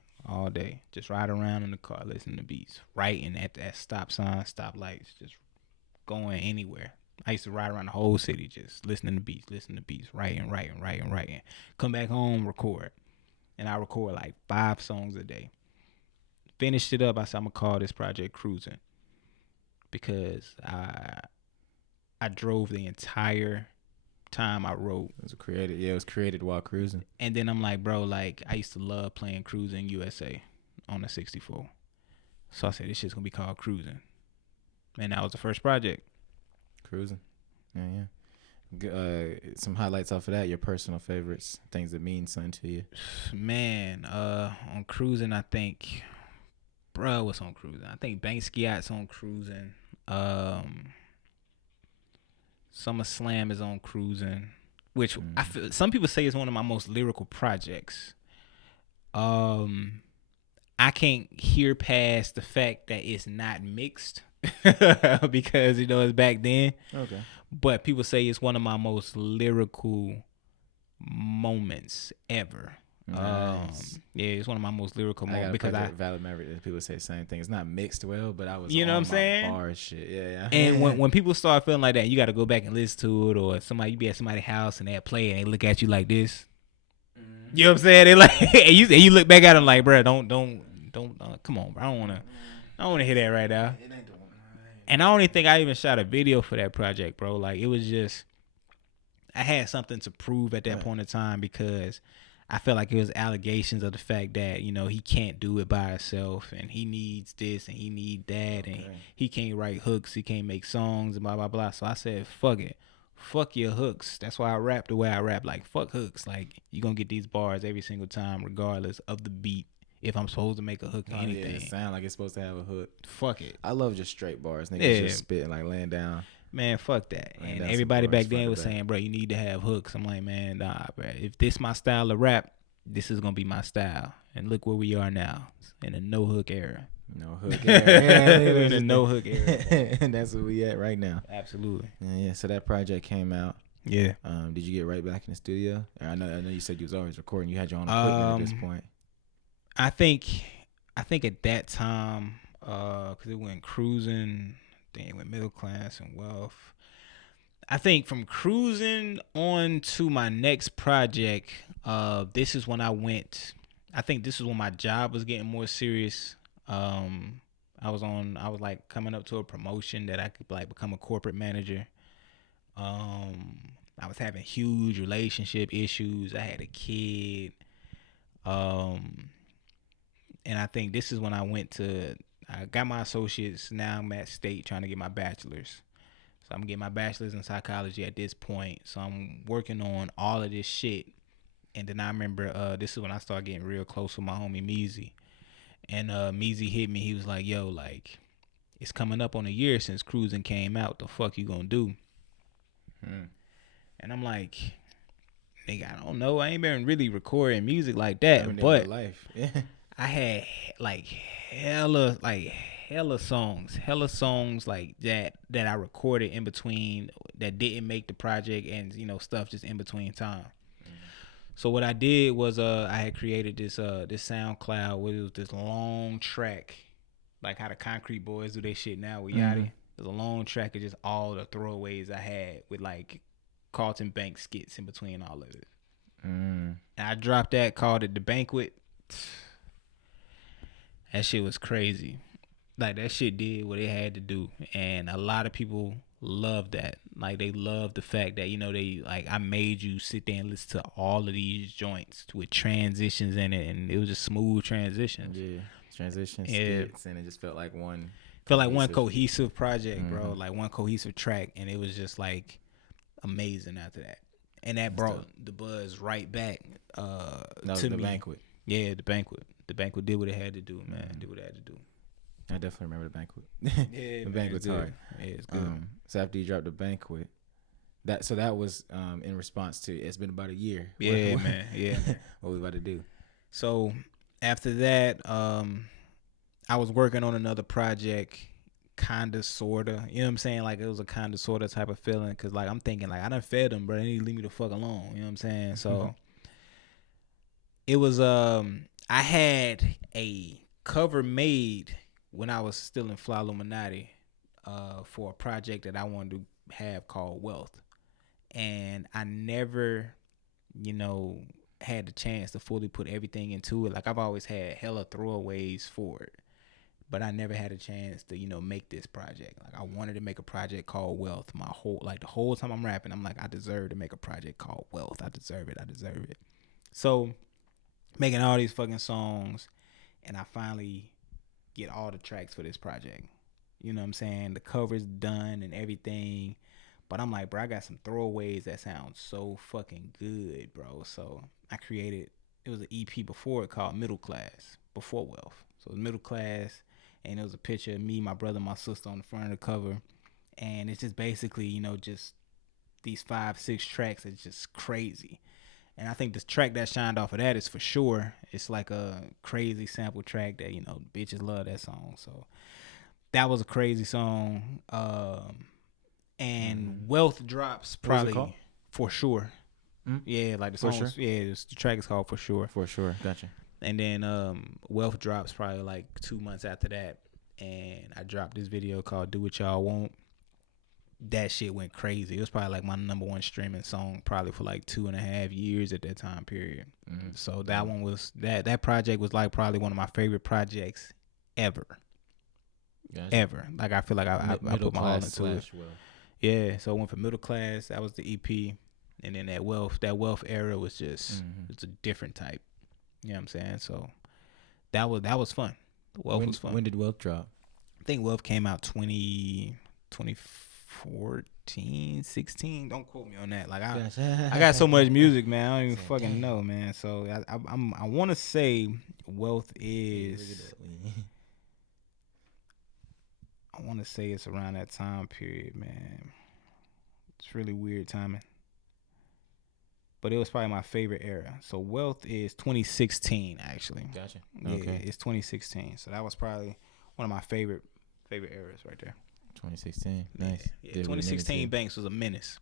Just ride around in the car, listening to beats, writing at that stop sign, stop lights, just going anywhere. I used to ride around the whole city, just listening to beats, writing. Come back home, record. And I record like 5 songs a day. Finished it up, I said, I'm going to call this project Cruising. Because I drove the entire time I wrote. It was created while cruising. And then I'm like, bro, like, I used to love playing Cruising USA on the 64. So I said, this shit's gonna be called Cruising. And that was the first project. Cruising. Yeah. Some highlights off of that, your personal favorites, things that mean something to you. Man, on Cruising, I think, bro, what's on Cruising? I think Bankskyat's on Cruising. Summer Slam is on Cruising, which I feel some people say is one of my most lyrical projects. I can't hear past the fact that it's not mixed because it's back then. Okay. But people say it's one of my most lyrical moments ever. Nice. Yeah, it's one of my most lyrical moments because Valid Maverick. People say the same thing. It's not mixed well, but I was you know what I'm saying? Bar shit. Yeah. And when people start feeling like that, you got to go back and listen to it, or you be at somebody's house and they play it and they look at you like this. You know what I'm saying? They like and you look back at them like, bro, don't come on, bro. I don't wanna hear that right now. And I don't even think I even shot a video for that project, bro. Like, it was just I had something to prove at that point in time because I felt like it was allegations of the fact that, you know, he can't do it by himself and he needs this and he need that and he can't write hooks, he can't make songs and blah blah blah. So I said, fuck it. Fuck your hooks. That's why I rap the way I rap. Like, fuck hooks. Like, you gonna get these bars every single time, regardless of the beat. If I'm supposed to make a hook or anything. Yeah, it sound like it's supposed to have a hook. Fuck it. I love just straight bars. Niggas just spitting, like laying down. Man, fuck that. And everybody back then was saying, bro, you need to have hooks. I'm like, man, nah, bro. If this my style of rap, this is gonna be my style. And look where we are now, in a no hook era. No hook era. In a no hook era. And that's where we at right now. Absolutely. Yeah. So that project came out. Yeah. Did you get right back in the studio? I know you said you was always recording. You had your own equipment at this point. I think at that time, because it went cruising. Then it went middle class and wealth. I think from cruising on to my next project, this is when I went. I think this is when my job was getting more serious. I was like coming up to a promotion that I could like become a corporate manager. I was having huge relationship issues. I had a kid. And I think this is when I got my associates. Now I'm at state trying to get my bachelor's. So I'm getting my bachelor's in psychology at this point. So I'm working on all of this shit. And then I remember this is when I started getting real close with my homie Meezy. And Meezy hit me. He was like, yo, like, it's coming up on a year since Cruising came out. The fuck you gonna do? And I'm like, nigga, I don't know. I ain't been really recording music like that. But life. I had like hella songs like that I recorded in between that didn't make the project, and you know, stuff just in between time. So what I did was I had created this SoundCloud where it was this long track, like how the Concrete Boys do their shit now with Yachty. There's a long track of just all the throwaways I had with like Carlton Banks skits in between all of it. And I dropped that, called it The Banquet. That shit was crazy. Like, that shit did what it had to do. And a lot of people loved that. Like, they loved the fact that, you know, I made you sit there and listen to all of these joints with transitions in it. And it was just smooth transitions. Yeah. Transitions, skits, and it just felt like one. One cohesive project, bro. Like, one cohesive track. And it was just, like, amazing after that. And that brought the buzz right back to the me. Banquet. Yeah, The Banquet. The Banquet did what it had to do, man. Did what it had to do. I definitely remember The Banquet. Yeah, The Banquet's hard. Yeah, it's good. So after you dropped The Banquet, that was in response to, it's been about a year. Yeah, man. Yeah. What we about to do? So after that, I was working on another project, kinda, sorta. You know what I'm saying? Like, it was a kinda, sorta type of feeling, because like I'm thinking like I done fed them, bro. They need to leave me the fuck alone. You know what I'm saying? So it was I had a cover made when I was still in Flyluminati for a project that I wanted to have called Wealth. And I never, you know, had the chance to fully put everything into it. Like, I've always had hella throwaways for it, but I never had a chance to, you know, make this project. Like, I wanted to make a project called Wealth. The whole time I'm rapping, I'm like, I deserve to make a project called Wealth. I deserve it. So, making all these fucking songs, and I finally get all the tracks for this project. You know what I'm saying? The cover's done and everything. But I'm like, bro, I got some throwaways that sound so fucking good, bro. So I created, it was an EP before it called Middle Class, before Wealth. So it was Middle Class, and it was a picture of me, my brother, my sister on the front of the cover. And it's just basically, you know, just these 5-6 tracks. It's just crazy. And I think the track that shined off of that is For Sure. It's like a crazy sample track that, you know, bitches love that song. So that was a crazy song. And Wealth drops probably For Sure. Yeah, like the song. Sure? Yeah, the track is called For Sure. For Sure, gotcha. And then Wealth drops probably like 2 months after that. And I dropped this video called Do What Y'all Want. That shit went crazy. It was probably like my number one streaming song probably for like 2.5 years at that time period. So that one was that project was like probably one of my favorite projects ever. Gotcha. Ever. Like, I feel like I put my all into it. Yeah, so I went for Middle Class. That was the EP. And then that wealth era was just it's a different type. You know what I'm saying? So that was fun. Wealth was fun. When did Wealth drop? I think Wealth came out 2014, 16. Don't quote me on that. Like I got so much music, man. I don't even fucking know, man. So I want to say Wealth is. I want to say it's around that time period, man. It's really weird timing. But it was probably my favorite era. So Wealth is 2016, actually. Gotcha. Okay. Yeah, it's 2016. So that was probably one of my favorite eras right there. 2016. Nice. Yeah. 2016 Banks was a menace.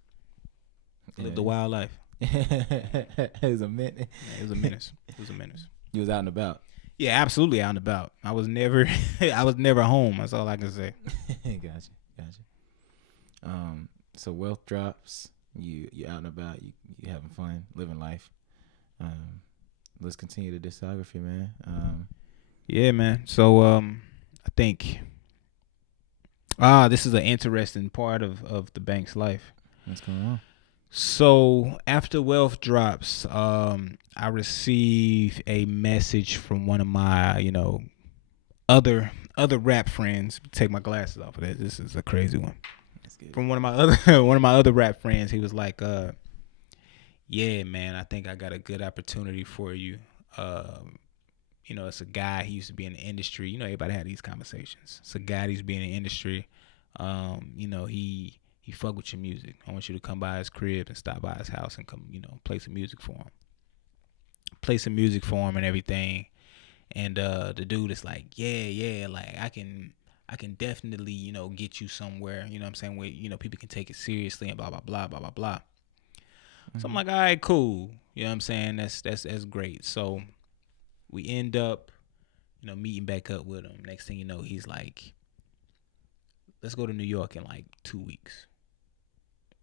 Lived a Yeah. wild life. It was a menace. Yeah, it was a menace. It was a menace. You was out and about. Yeah, absolutely out and about. I was never home. That's all I can say. Gotcha. So Wealth drops. You out and about. You having fun, living life. Let's continue the discography, man. Yeah, man. So I think this is an interesting part of the Bank's life. What's going on? So after Wealth drops, I receive a message from one of my, other rap friends. Take my glasses off of that. This is a crazy one. That's good. From one of my other rap friends. He was like, yeah, man, I think I got a good opportunity for you. It's a guy, he used to be in the industry. Everybody had these conversations. It's a guy that used to be in the industry. He fuck with your music. I want you to come by his crib and stop by his house and come, play some music for him. Play some music for him and everything. And the dude is like, yeah, like I can definitely, get you somewhere, you know what I'm saying, where, people can take it seriously and blah, blah, blah, blah, blah, blah. Mm-hmm. So I'm like, all right, cool. You know what I'm saying? That's great. So we end up, meeting back up with him. Next thing you know, he's like, let's go to New York in like 2 weeks.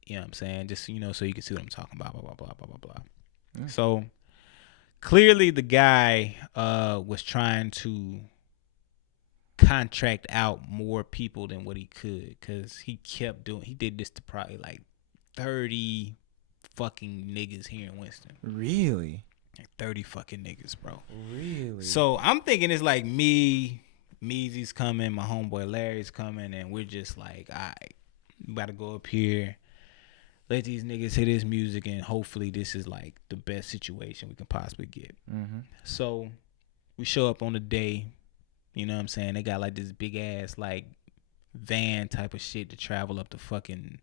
You know what I'm saying? Just, so you can see what I'm talking about, blah, blah, blah, blah, blah, blah. Mm-hmm. So clearly the guy was trying to contract out more people than what he could, because he did this to probably like 30 fucking niggas here in Winston. Really? Like 30 fucking niggas, bro. Really? So I'm thinking it's like me, Meezy's coming, my homeboy Larry's coming, and we're just like, all right, we about to go up here, let these niggas hear this music, and hopefully this is like the best situation we can possibly get. Mm-hmm. So we show up on the day, you know what I'm saying? They got like this big ass like van type of shit to travel up to fucking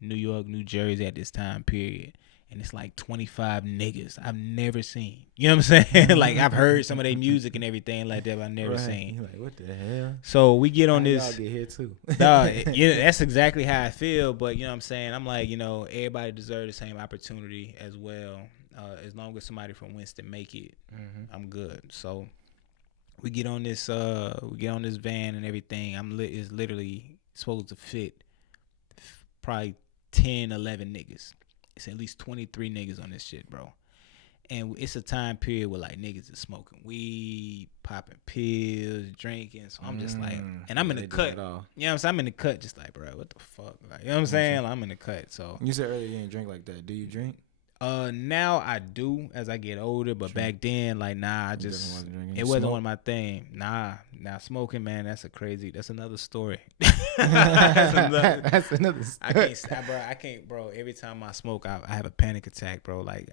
New York, New Jersey at this time period. And it's like 25 niggas I've never seen. You know what I'm saying? Like, I've heard some of their music and everything like that, but I've never seen. You're like, what the hell? So we get on this. Y'all get here too. Yeah, that's exactly how I feel. But you know what I'm saying? I'm like, everybody deserves the same opportunity as well. As long as somebody from Winston make it, I'm good. So we get on this van and everything. It's literally supposed to fit probably 10, 11 niggas. It's at least 23 niggas on this shit, bro. And it's a time period where like niggas is smoking weed, popping pills, drinking. So I'm just like, and I'm in the cut. You know what I'm saying? I'm in the cut just like, bro, what the fuck? Like, you know what I'm saying? Like, I'm in the cut. So you said earlier you didn't drink like that. Do you drink? Now I do as I get older, but back then, like, nah, it wasn't one of my thing. Nah, smoking, man, that's another story. That's another story. I can't, bro. Every time I smoke, I have a panic attack, bro. Like,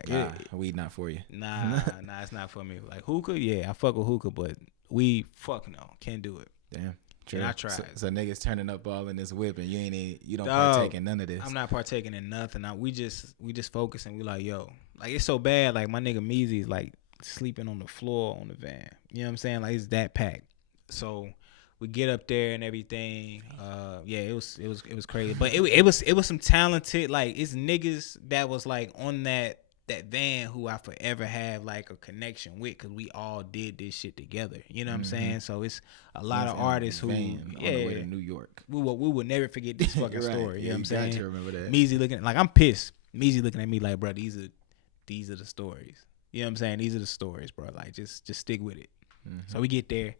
weed not for you. Nah, it's not for me. Like hookah, yeah, I fuck with hookah, but weed, fuck no, can't do it. Damn. And I tried. So niggas turning up all in this whip, and you don't partake in none of this. I'm not partaking in nothing. We just focus, and we like, yo, like it's so bad. Like my nigga Meezy's like sleeping on the floor on the van. You know what I'm saying? Like it's that packed. So we get up there and everything. Yeah, it was crazy. But it was some talented, like, it's niggas that was like on that van who I forever have like a connection with, because we all did this shit together. You know what I'm saying? So it's a lot of artists who on the way to New York. We will never forget this fucking right. story. You know what I'm saying? You remember that. Meezy looking like, I'm pissed. Meezy looking at me like, bro, these are the stories. You know what I'm saying? These are the stories, bro. Like, just stick with it. So we get there.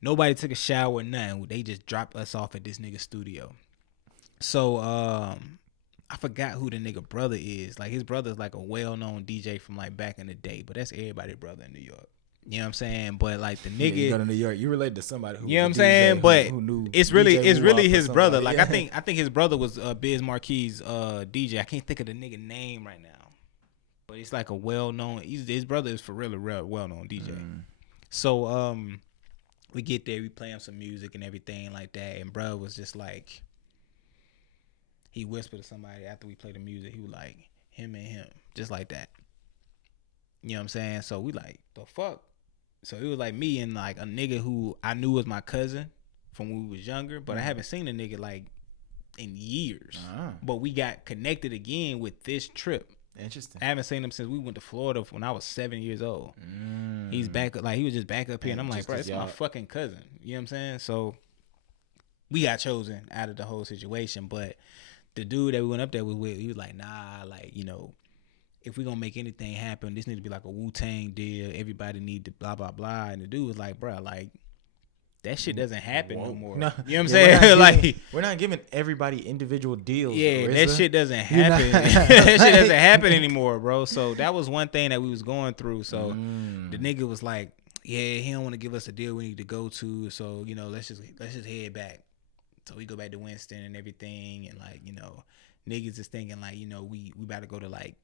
Nobody took a shower or nothing. They just dropped us off at this nigga studio. So I forgot who the nigga brother is. Like his brother's like a well-known DJ from like back in the day, but that's everybody's brother in New York. You know what I'm saying? But like the nigga, you go to New York, you related to somebody who, you know what I'm was a saying? DJ But who knew it's really DJ his Wop or brother. somebody. Like Yeah. I think his brother was Biz Marquis' DJ. I can't think of the nigga name right now, but it's like a well-known. His brother is for real a real well-known DJ. So we get there, we play him some music and everything like that, and bro was just like, he whispered to somebody after we played the music. He was like, him and him, just like that. You know what I'm saying? So we like, the fuck. So it was like me and like a nigga who I knew was my cousin from when we was younger, but I haven't seen a nigga like in years. But we got connected again with this trip. Interesting. I haven't seen him since we went to Florida when I was 7 years old. He's back, like he was just back up here, and I'm like, bro, it's my fucking cousin. You know what I'm saying? So we got chosen out of the whole situation. But the dude that we went up there with, he was like, nah, like, you know, if we're gonna make anything happen, this need to be like a Wu-Tang deal. Everybody need to blah blah blah. And the dude was like, bro, like that shit doesn't happen no more. No, you know what I'm saying? Like we're not giving everody individual deals. Yeah, that shit doesn't happen. That shit doesn't happen anymore, bro. So that was one thing that we was going through. So the nigga was like, yeah, he don't want to give us a deal we need to go to. So, you know, let's just head back. So we go back to Winston and everything, and like, you know, niggas is thinking like, you know, we about to go to like,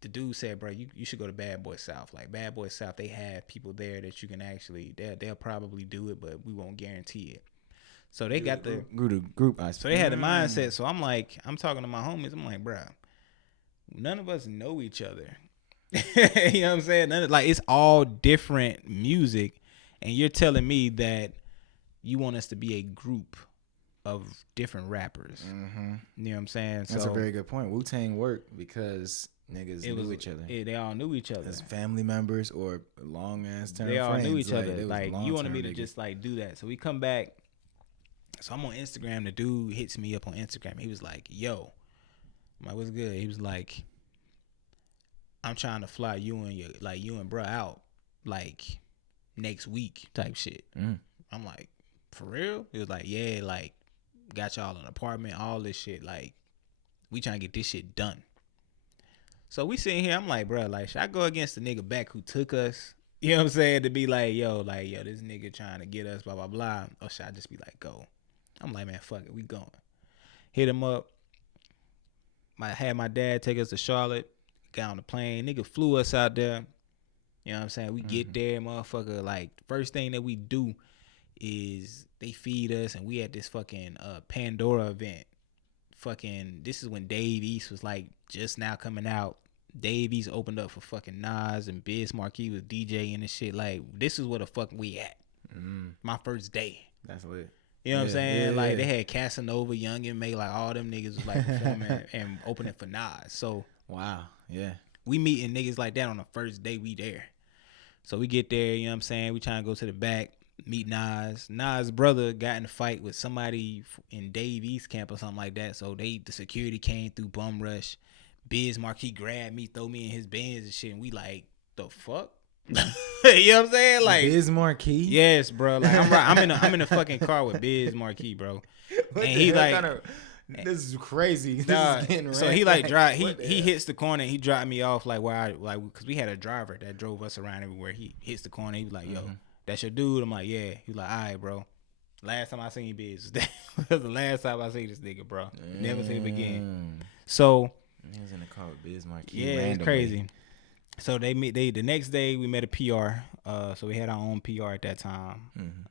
the dude said, bro, you should go to Bad Boy South. Like Bad Boy South, they have people there that you can actually, they'll probably do it, but we won't guarantee it. So they got the group. So they had the mindset. So I'm like, I'm talking to my homies. I'm like, bro, none of us know each other. You know what I'm saying? Like it's all different music, and you're telling me that you want us to be a group of different rappers. You know what I'm saying? That's a very good point. Wu-Tang worked because niggas knew each other. Yeah, they all knew each other as family members or long ass term. They all friends. knew each other. Like you wanted me to just like do that. So we come back. So I'm on Instagram. The dude hits me up on Instagram. He was like, "Yo," I'm like, "What's good?" He was like, "I'm trying to fly you and bro out like next week type shit." I'm like, "For real?" He was like, "Yeah, like got y'all an apartment, all this shit. Like we trying to get this shit done." So we sitting here, I'm like, bro, like, should I go against the nigga back who took us? You know what I'm saying? To be like, yo, this nigga trying to get us, blah, blah, blah. Or should I just be like, go? I'm like, man, fuck it, we going. Hit him up. Had my dad take us to Charlotte. Got on the plane. Nigga flew us out there. You know what I'm saying? We get there, motherfucker. Like, first thing that we do is they feed us, and we at this fucking Pandora event. Fucking, this is when Dave East was like just now coming out. Dave East opened up for fucking Nas, and Biz Marquis was DJing and shit. Like, this is where the fuck we at. My first day. That's lit. You know what I'm saying? Like, they had Casanova, Young and May, like all them niggas was like performing and opening for Nas. So wow, yeah, we meeting niggas like that on the first day we there. So we get there, you know what I'm saying? We trying to go to the back. Meet Nas. Nas' brother got in a fight with somebody in Dave East camp or something like that. So the security came through, bum rush. Biz Marquis grabbed me, throw me in his Benz and shit. And we like, the fuck? You know what I'm saying? Like Biz Marquis? Yes, bro. Like I'm in a fucking car with Biz Marquis, bro. And he like, this is crazy. This is getting so he like drive. He hits the corner. And he dropped me off like where I like because we had a driver that drove us around everywhere. He hits the corner. He was like, yo. That's your dude? I'm like, yeah. He was like, all right, bro. Last time I seen Biz was the last time I seen this nigga, bro. Never seen him again. So he was in the car with Biz Marquis. Yeah, randomly. It's crazy. So the next day we met a PR. So we had our own PR at that time.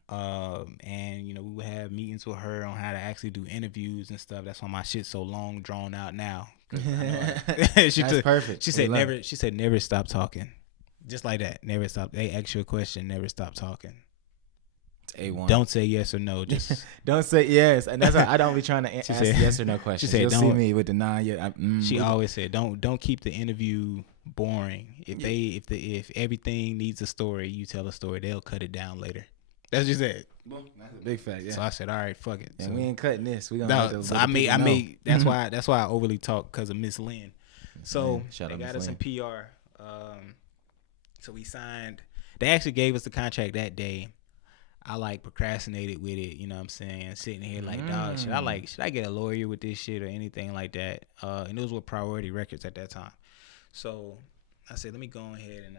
And you know, we would have meetings with her on how to actually do interviews and stuff. That's why my shit's so long, drawn out now. That's perfect. She said never. She said never stop talking. Just like that. Never stop. They ask you a question. Never stop talking. It's A1. Don't say yes or no. Just don't say yes. And that's why I don't be trying to ask yes or no questions. She said, you'll see me with the non. She always said, don't keep the interview boring. If everything needs a story, you tell a story. They'll cut it down later. That's what she said. That's a big fact. Yeah. So I said, all right, fuck it. And we ain't cutting this. We gonna. So I made. That's why I overly talk because of Miss Lynn. So they got us in PR. So we signed. They actually gave us the contract that day. I like procrastinated with it, you know what I'm saying? Sitting here like, dog, should I get a lawyer with this shit or anything like that? And it was with Priority Records at that time. So I said, let me go ahead and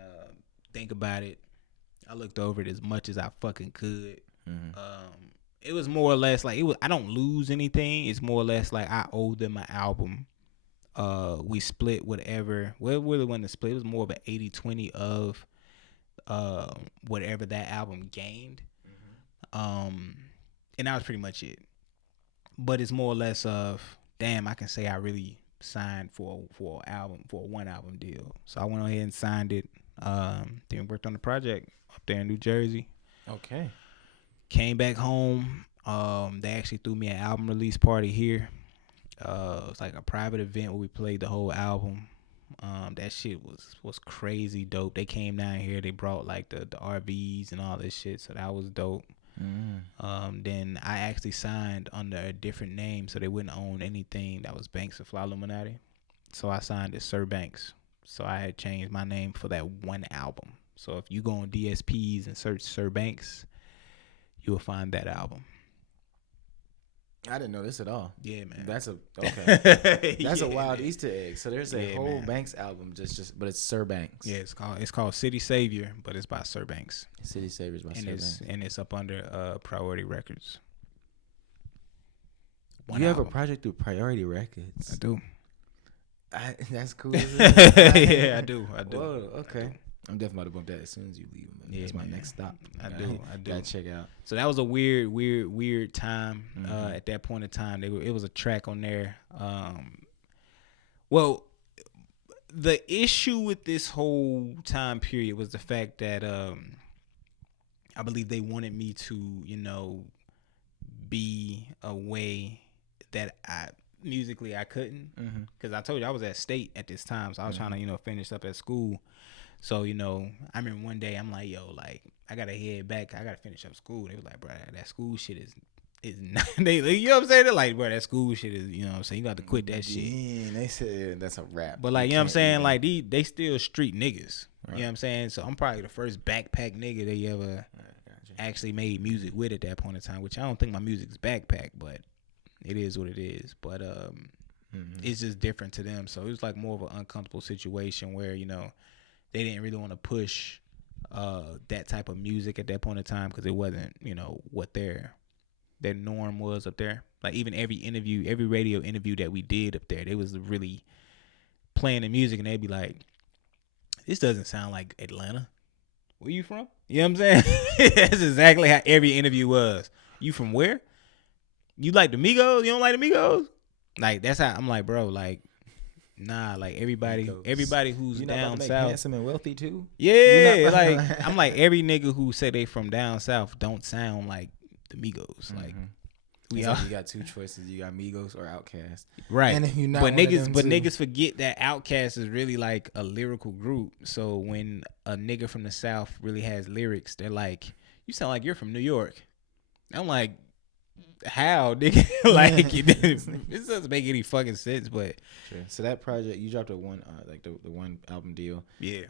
think about it. I looked over it as much as I fucking could. It was more or less like I don't lose anything. It's more or less like I owe them an album. We split whatever. Well, we really wasn't a split. It was more of an 80-20 of whatever that album gained. And that was pretty much it. But it's more or less of, damn, I can say I really signed for one album deal. So I went ahead and signed it. Then worked on the project up there in New Jersey. Okay. Came back home. They actually threw me an album release party here. It was like a private event where we played the whole album. That shit was crazy dope. They came down here. They brought like the RVs and all this shit. So that was dope. Then I actually signed under a different name, so they wouldn't own anything that was Banks of Flyluminati. So I signed as Sir Banks. So I had changed my name for that one album. So if you go on DSPs and search Sir Banks, you will find that album. I didn't know this at all. Yeah, man. That's okay. That's a wild man. Easter egg. So there's a whole Banks album, but it's Sir Banks. Yeah, it's called City Savior, but it's by Sir Banks. City Saviors by Sir Banks, and it's up under Priority Records. You have a project through Priority Records? I do. That's cool. Yeah, I do. Whoa, okay. I do. I'm definitely about to bump that as soon as you leave. Man. That's my next stop. I do. Gotta check out. So that was a weird time. At that point in time, it was a track on there. Well, the issue with this whole time period was the fact that I believe they wanted me to, be a way that musically I couldn't, because I told you I was at State at this time, so I was trying to finish up at school. So, I remember one day I'm like, yo, like, I gotta head back. I gotta finish up school. They was like, bro, that school shit is not, you know what I'm saying? They're like, bro, that school shit is, you know what I'm saying? You got to quit that shit. Yeah, they said that's a rap. But, like, you know what I'm saying? Like, they still street niggas. Right. You know what I'm saying? So I'm probably the first backpack nigga they ever actually made music with at that point in time, which I don't think my music's backpack, but it is what it is. But it's just different to them. So it was like more of an uncomfortable situation where, they didn't really want to push that type of music at that point in time because it wasn't, what their norm was up there. Like even every radio interview that we did up there, they was really playing the music and they'd be like, this doesn't sound like Atlanta. Where you from? You know what I'm saying? That's exactly how every interview was. You from where? You like the Migos? You don't like the Migos? Like that's how I'm like, bro, like, nah, like everybody who's down south, handsome and wealthy too. Yeah, like I'm like every nigga who say they from down south don't sound like the Migos. Like you got two choices: you got Migos or Outkast, right? And if you're not, but niggas forget that Outkast is really like a lyrical group. So when a nigga from the south really has lyrics, they're like, "You sound like you're from New York." I'm like, how, nigga? Like this doesn't make any fucking sense. But sure. So that project, you dropped the one album deal. Yeah.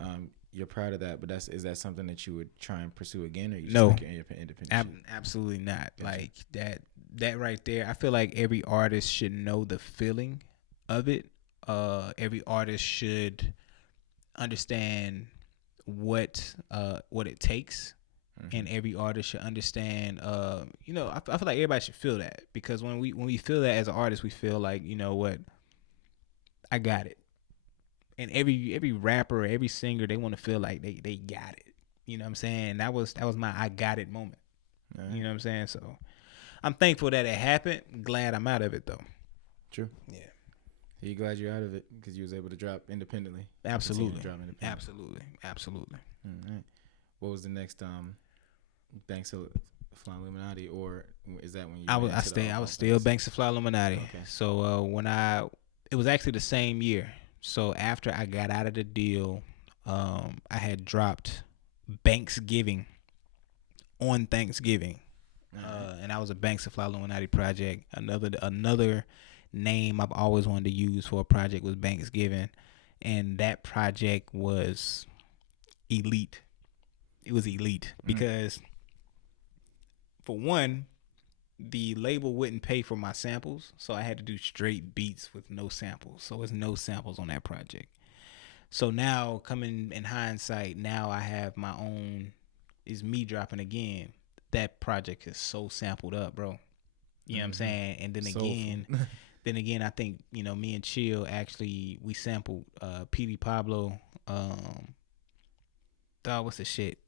You're proud of that, but is that something that you would try and pursue again, or you just no, like your independent? Absolutely not. Gotcha. Like that right there. I feel like every artist should know the feeling of it. Every artist should understand what it takes. And every artist should understand, I feel like everybody should feel that, because when we feel that as an artist, we feel like, you know what, I got it. And every rapper, every singer, they want to feel like they got it. You know what I'm saying? That was my I got it moment. Right. You know what I'm saying? So I'm thankful that it happened. Glad I'm out of it though. True. Yeah. Are you glad you're out of it because you was able to drop independently? Absolutely. Absolutely. All right. What was the next Banks of Flyluminati, or is that when you? I was still Banks of Flyluminati. Okay. So it was actually the same year. So after I got out of the deal, I had dropped Banksgiving on Thanksgiving, and that was a Banks of Flyluminati project. Another name I've always wanted to use for a project was Banksgiving, and that project was elite. It was elite because for one, the label wouldn't pay for my samples, so I had to do straight beats with no samples. So it's no samples on that project. So now, coming in hindsight, now I have my own. Is me dropping again. That project is so sampled up, bro. You know what I'm saying? And then again, I think me and Chill actually we sampled PD Pablo. What's the shit?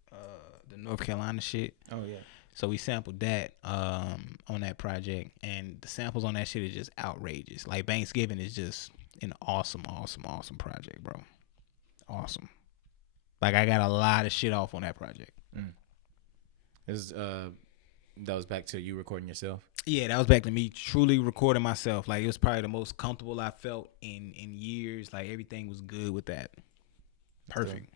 The North Carolina shit. Oh yeah. So we sampled that on that project, and the samples on that shit is just outrageous. Like Thanksgiving is just an awesome project, bro. Awesome. Like I got a lot of shit off on that project. That was back to you recording yourself? Yeah, that was back to me truly recording myself. Like it was probably the most comfortable I felt in years. Like everything was good with that. Perfect.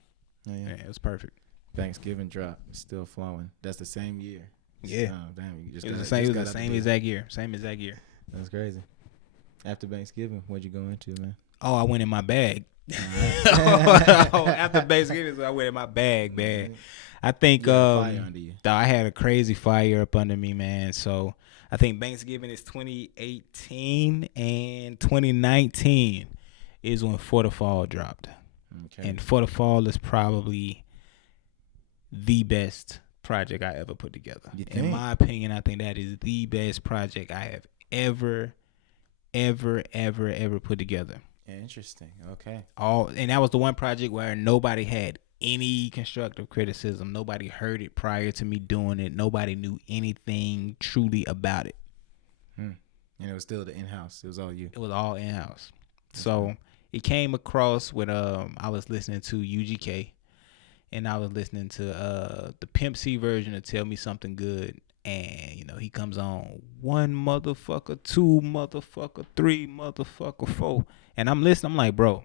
Yeah, it was perfect. Thanksgiving drop, still flowing. That's the same year. Yeah. Damn, you just it was got, the same exact year. Same exact year. That's crazy. After Thanksgiving, what'd you go into, man? Oh, I went in my bag. After Thanksgiving, I went in my bag, man. I think fire under you. I had a crazy fire up under me, man. So I think Thanksgiving is 2018 and 2019 is when For the Fall dropped. Okay. And For the Fall is probably the best project I ever put together. In my opinion, I think that is the best project I have ever put together. Interesting. Okay. And that was the one project where nobody had any constructive criticism. Nobody heard it prior to me doing it. Nobody knew anything truly about it. And it was still the in-house. It was all you. It was all in-house. So it came across when I was listening to UGK, and I was listening to the Pimp C version of Tell Me Something Good. And, he comes on 1 motherfucker, 2 motherfucker, 3 motherfucker, 4. And I'm listening. I'm like, bro,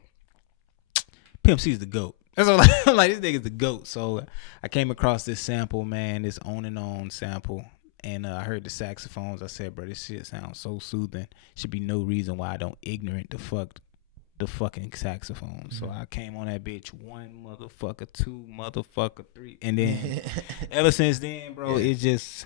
Pimp C's the GOAT. That's what I'm like, this nigga's the GOAT. So I came across this sample, man, this On and On sample. And I heard the saxophones. I said, bro, this shit sounds so soothing. Should be no reason why I don't ignorant the fucking saxophone. So I came on that bitch 1 motherfucker, 2 motherfucker, 3. And then ever since then, bro, it's just...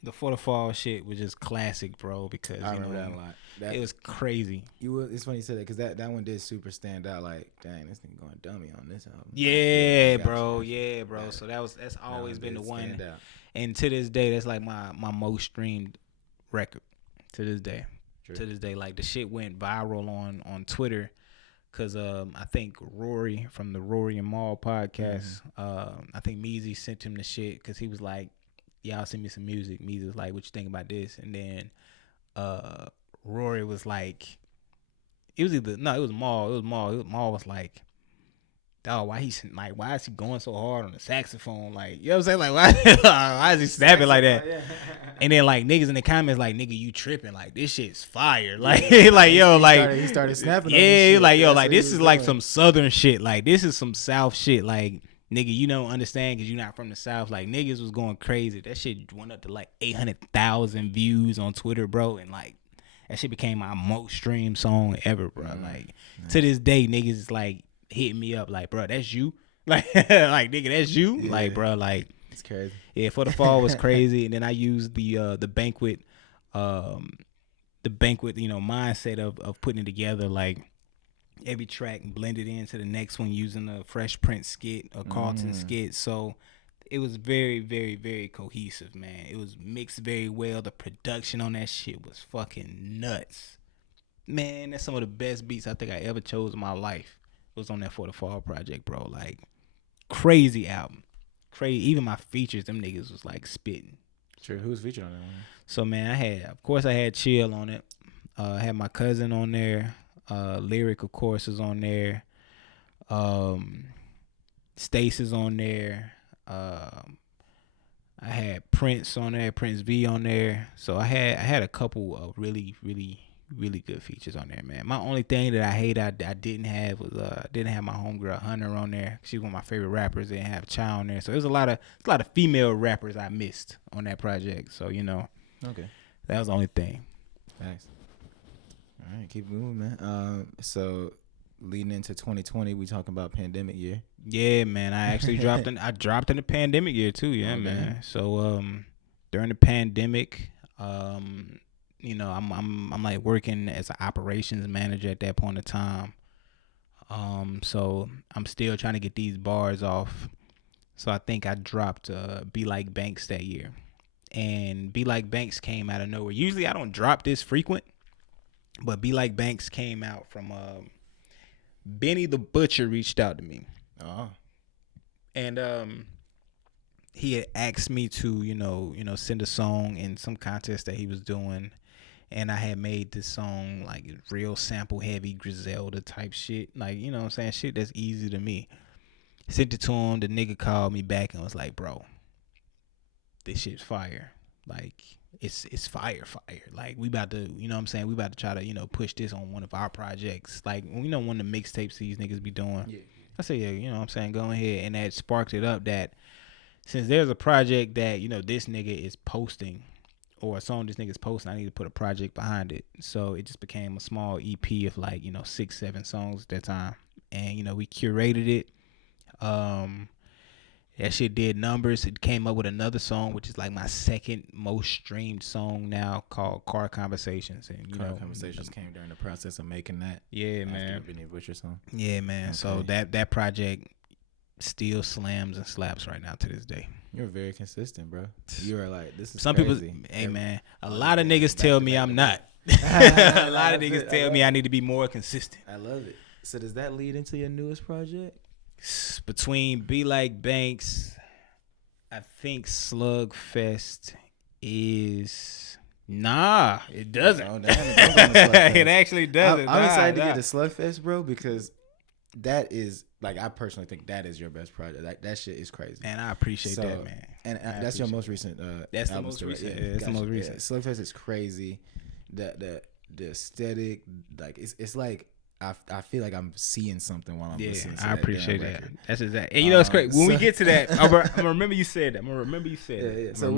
The For the Fall shit was just classic, bro, because I remember that a lot. It was crazy. It's funny you said that because that one did super stand out. Like, dang, this thing going dummy on this album. Yeah, bro. Yeah, bro. So that's always been the one. And to this day, that's like my most streamed record. To this day. True. To this day, like the shit went viral on Twitter. Cause I think Rory from the Rory and Maul podcast, I think Meezy sent him the shit because he was like, y'all send me some music. Meezy was like, what you think about this? And then Rory was like, it was Maul. It was Maul. Maul was like, dog, why is he going so hard on the saxophone? Like, you know what I'm saying? Like, why is he snapping like that? Yeah. And then like niggas in the comments like, nigga, you tripping? Like this shit's fire. Like, he started snapping. Yeah, like yo, like this is like some southern shit. Like this is some South shit. Like, nigga, you don't understand because you're not from the South. Like, niggas was going crazy. That shit went up to like 800,000 views on Twitter, bro. And like, that shit became my most streamed song ever, bro. Like, to this day, niggas is like hitting me up, like, bro, that's you? Like, nigga, that's you? Yeah. Like, bro, like, it's crazy. Yeah, For the Fall was crazy. And then I used the banquet, mindset of putting it together, like, every track blended into the next one using a Fresh Prince skit or Carlton skit. So it was very, very, very cohesive, man. It was mixed very well. The production on that shit was fucking nuts. Man, that's some of the best beats I think I ever chose in my life. It was on that For the Fall project, bro. Like, crazy album. Crazy. Even my features, them niggas was like spitting. Sure. Who was featured on that one? So, man, I had Chill on it. I had my cousin on there. Lyric, of course, is on there. Stace is on there. I had Prince on there, Prince V on there. So I had a couple of really, really, really good features on there, man. My only thing that I didn't have was didn't have my homegirl Hunter on there. She's one of my favorite rappers. They didn't have Chow on there. So there's a lot of female rappers I missed on that project. So okay, that was the only thing. Thanks. All right, keep moving, man. So leading into 2020, we talking about pandemic year. Yeah, man. I actually dropped in the pandemic year too. Yeah, man. So during the pandemic. I'm like working as an operations manager at that point in time. So I'm still trying to get these bars off. So I think I dropped Be Like Banks that year. And Be Like Banks came out of nowhere. Usually I don't drop this frequent, but Be Like Banks came out from Benny the Butcher reached out to me. Oh. And he had asked me to, send a song in some contest that he was doing. And I had made this song like real sample heavy Griselda type shit. Like, you know what I'm saying? Shit that's easy to me. Sent it to him. The nigga called me back and was like, bro, this shit's fire. Like, it's fire. Like, we about to, you know what I'm saying? We about to try to, push this on one of our projects. Like, one of the mixtapes these niggas be doing. Yeah. I said, yeah, you know what I'm saying? Go ahead. And that sparked it up that since there's a project that, this nigga is posting, or a song this nigga's posting, I need to put a project behind it. So it just became a small EP of like, 6-7 songs at that time. And, we curated it. That shit did numbers. It came up with another song, which is like my second most streamed song now, called Car Conversations. And Car Conversations came during the process of making that. Yeah, man. Benny Butcher song. Yeah, man. Okay. So that project still slams and slaps right now to this day. You're very consistent, bro. You are like, this is some crazy. People. Hey, man. A lot of niggas tell me I'm not. A lot of niggas tell me I need to be more consistent. I love it. So does that lead into your newest project? Between Be Like Banks, I think Slugfest is. Nah, it doesn't. No, it actually doesn't. I'm excited to get to Slugfest, bro, because that is, like, I personally think that is your best project. Like, that shit is crazy. And I appreciate that, man. And that's your most recent that's the most recent. Yeah, that's the most recent. Slugfest is crazy. The aesthetic, like, it's like, I feel like I'm seeing something while I'm listening to that. I appreciate that. That's exactly. And it's crazy. When we get to that, I'm going to remember you said that. Yeah. So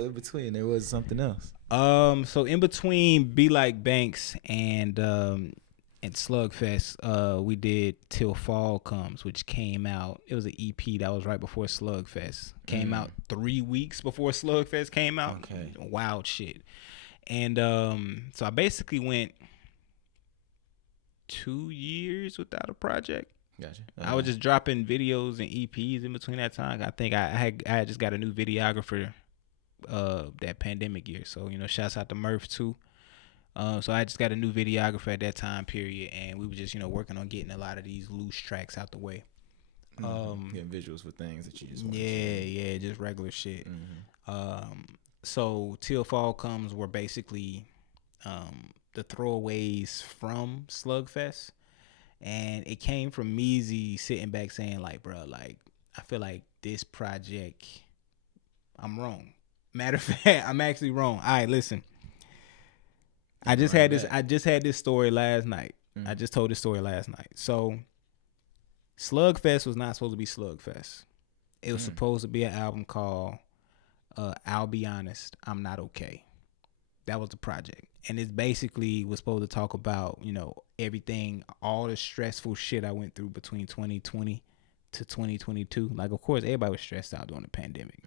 in between, there was something else. So in between Be Like Banks and Slugfest, we did Till Fall Comes, which came out. It was an EP that was right before Slugfest. Came out 3 weeks before Slugfest came out. Okay. Wild shit. And so I basically went 2 years without a project. Gotcha. I was just dropping videos and EPs in between that time. I think I had just got a new videographer that pandemic year. So, shouts out to Murph too. So I just got a new videographer at that time period, and we were just, working on getting a lot of these loose tracks out the way. Getting visuals for things that you just want. Yeah, just regular shit. So Till Fall Comes were basically the throwaways from Slugfest, and it came from Meezy sitting back saying, like, bro, like, I feel like this project, I'm wrong. Matter of fact, I'm actually wrong. All right, listen. I just had this story last night. I just told this story last night. So Slugfest was not supposed to be Slugfest. It was supposed to be an album called I'll Be Honest, I'm Not Okay. That was the project. And it basically was supposed to talk about, everything, all the stressful shit I went through between 2020 to 2022. Like, of course, everybody was stressed out during the pandemic.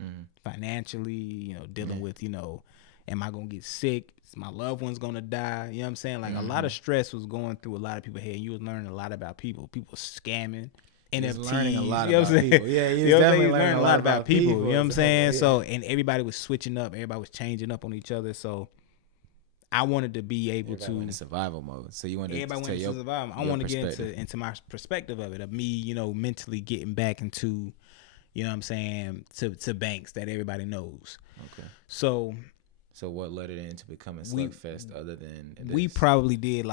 Financially, dealing with, am I going to get sick? Is my loved one's going to die? You know what I'm saying? Like, a lot of stress was going through a lot of people's head. You was learning a lot about people. People scamming. NFTs, learning a lot about people. Yeah, he was definitely learning a lot about people. You know what I'm saying? Yeah. So, and everybody was switching up. Everybody was changing up on each other. So, I wanted to be able everybody went in survival mode. So you wanted everybody to went into survival. I want to get into my perspective of it, of me, mentally getting back into, what I'm saying, to banks that everybody knows. Okay. So what led it into becoming Slugfest other than this? I probably did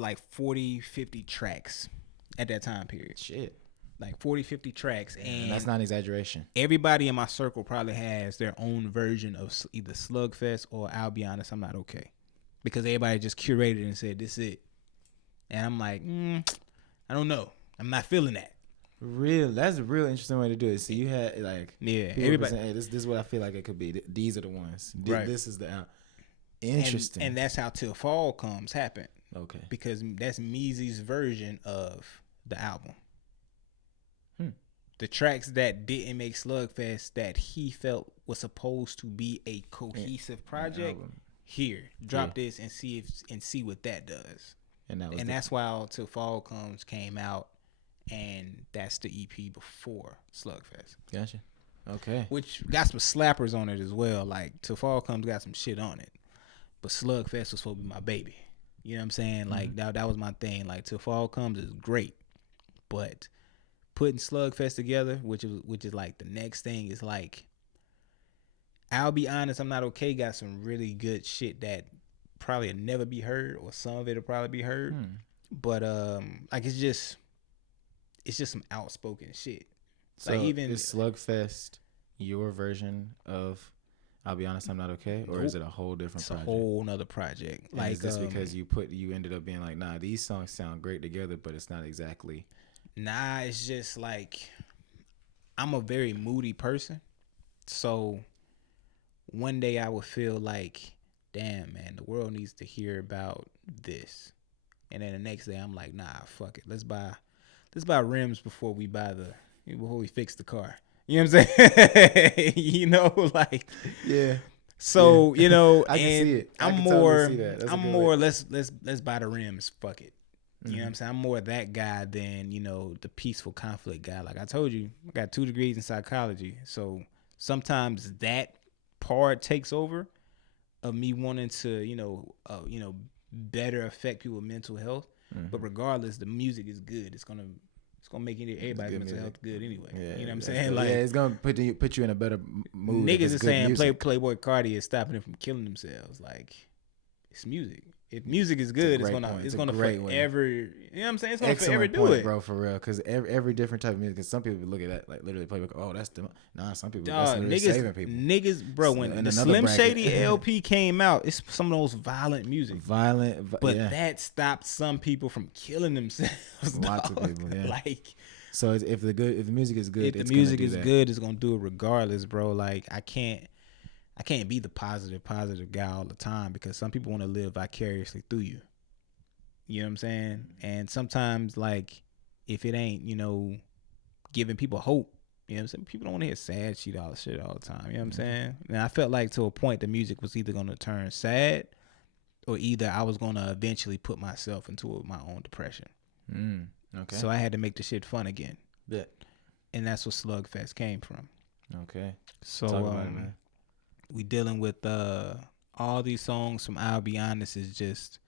like 40, 50 tracks at that time period. Shit. Like 40, 50 tracks. And that's not an exaggeration. Everybody in my circle probably has their own version of either Slugfest or I'll Be Honest, I'm Not Okay. Because everybody just curated and said, this is it. And I'm like, I don't know. I'm not feeling that. That's a real interesting way to do it. So you had, like, everybody saying, hey, this is what I feel like it could be. These are the ones. Right. This is the interesting. And that's how Till Fall Comes happened. Okay. Because that's Meezy's version of the album. the tracks that didn't make Slugfest that he felt was supposed to be a cohesive project. Here, drop this and see what that does. And that's why Till Fall Comes came out, and that's the EP before Slugfest. Gotcha. Okay. Which got some slappers on it as well. Like Till Fall Comes got some shit on it, but Slugfest was supposed to be my baby. You know what I'm saying? Like that was my thing. Like Till Fall Comes is great, but putting Slugfest together, which is like the next thing, is like, I'll be honest, I'm Not Okay got some really good shit that probably will never be heard, or some of it will probably be heard. But like it's just some outspoken shit. So like even is Slugfest your version of I'll Be Honest, I'm Not Okay, or is it a whole different project? It's a whole nother project. And like, is this because you ended up being like, nah, these songs sound great together, but it's not exactly. Nah, it's just like, I'm a very moody person, so one day I would feel like, damn, man, the world needs to hear about this, and then the next day I'm like, nah, fuck it, let's buy rims before we fix the car. You know what I'm saying? You know, like, yeah. So you know, I can see it. I'm more. Let's buy the rims. Fuck it. You know what I'm saying? I'm more that guy than, you know, the peaceful conflict guy. Like I told you, I got 2 degrees in psychology, so sometimes that part takes over of me wanting to, better affect people's mental health. But regardless, the music is good. It's gonna make everybody's mental health good anyway. Yeah, you know what I'm saying? Good. Like, yeah, it's gonna put you in a better mood. Niggas is saying Playboy Cardi is stopping them from killing themselves. Like, it's music. If music is good, it's gonna forever. You know what I'm saying? It's gonna forever do it, bro. For real, because every different type of music. Because some people look at that like literally Playboy. Oh, that's the some people. That's literally saving people. Niggas, bro. When the Slim Shady LP came out, it's some of those violent music. But that stopped some people from killing themselves. Lots of people. Yeah. Like, so if the music is good, if the music is good, it's gonna do it regardless, bro. Like I can't be the positive guy all the time, because some people want to live vicariously through you. You know what I'm saying? And sometimes, like, if it ain't, giving people hope, you know what I'm saying? People don't want to hear sad shit all the time. You know what I'm saying? And I felt like to a point the music was either going to turn sad, or either I was going to eventually put myself into my own depression. Okay. So I had to make the shit fun again. Yeah. And that's what Slugfest came from. Okay. So talk about it, man. We dealing with all these songs from I'll Be Honest is just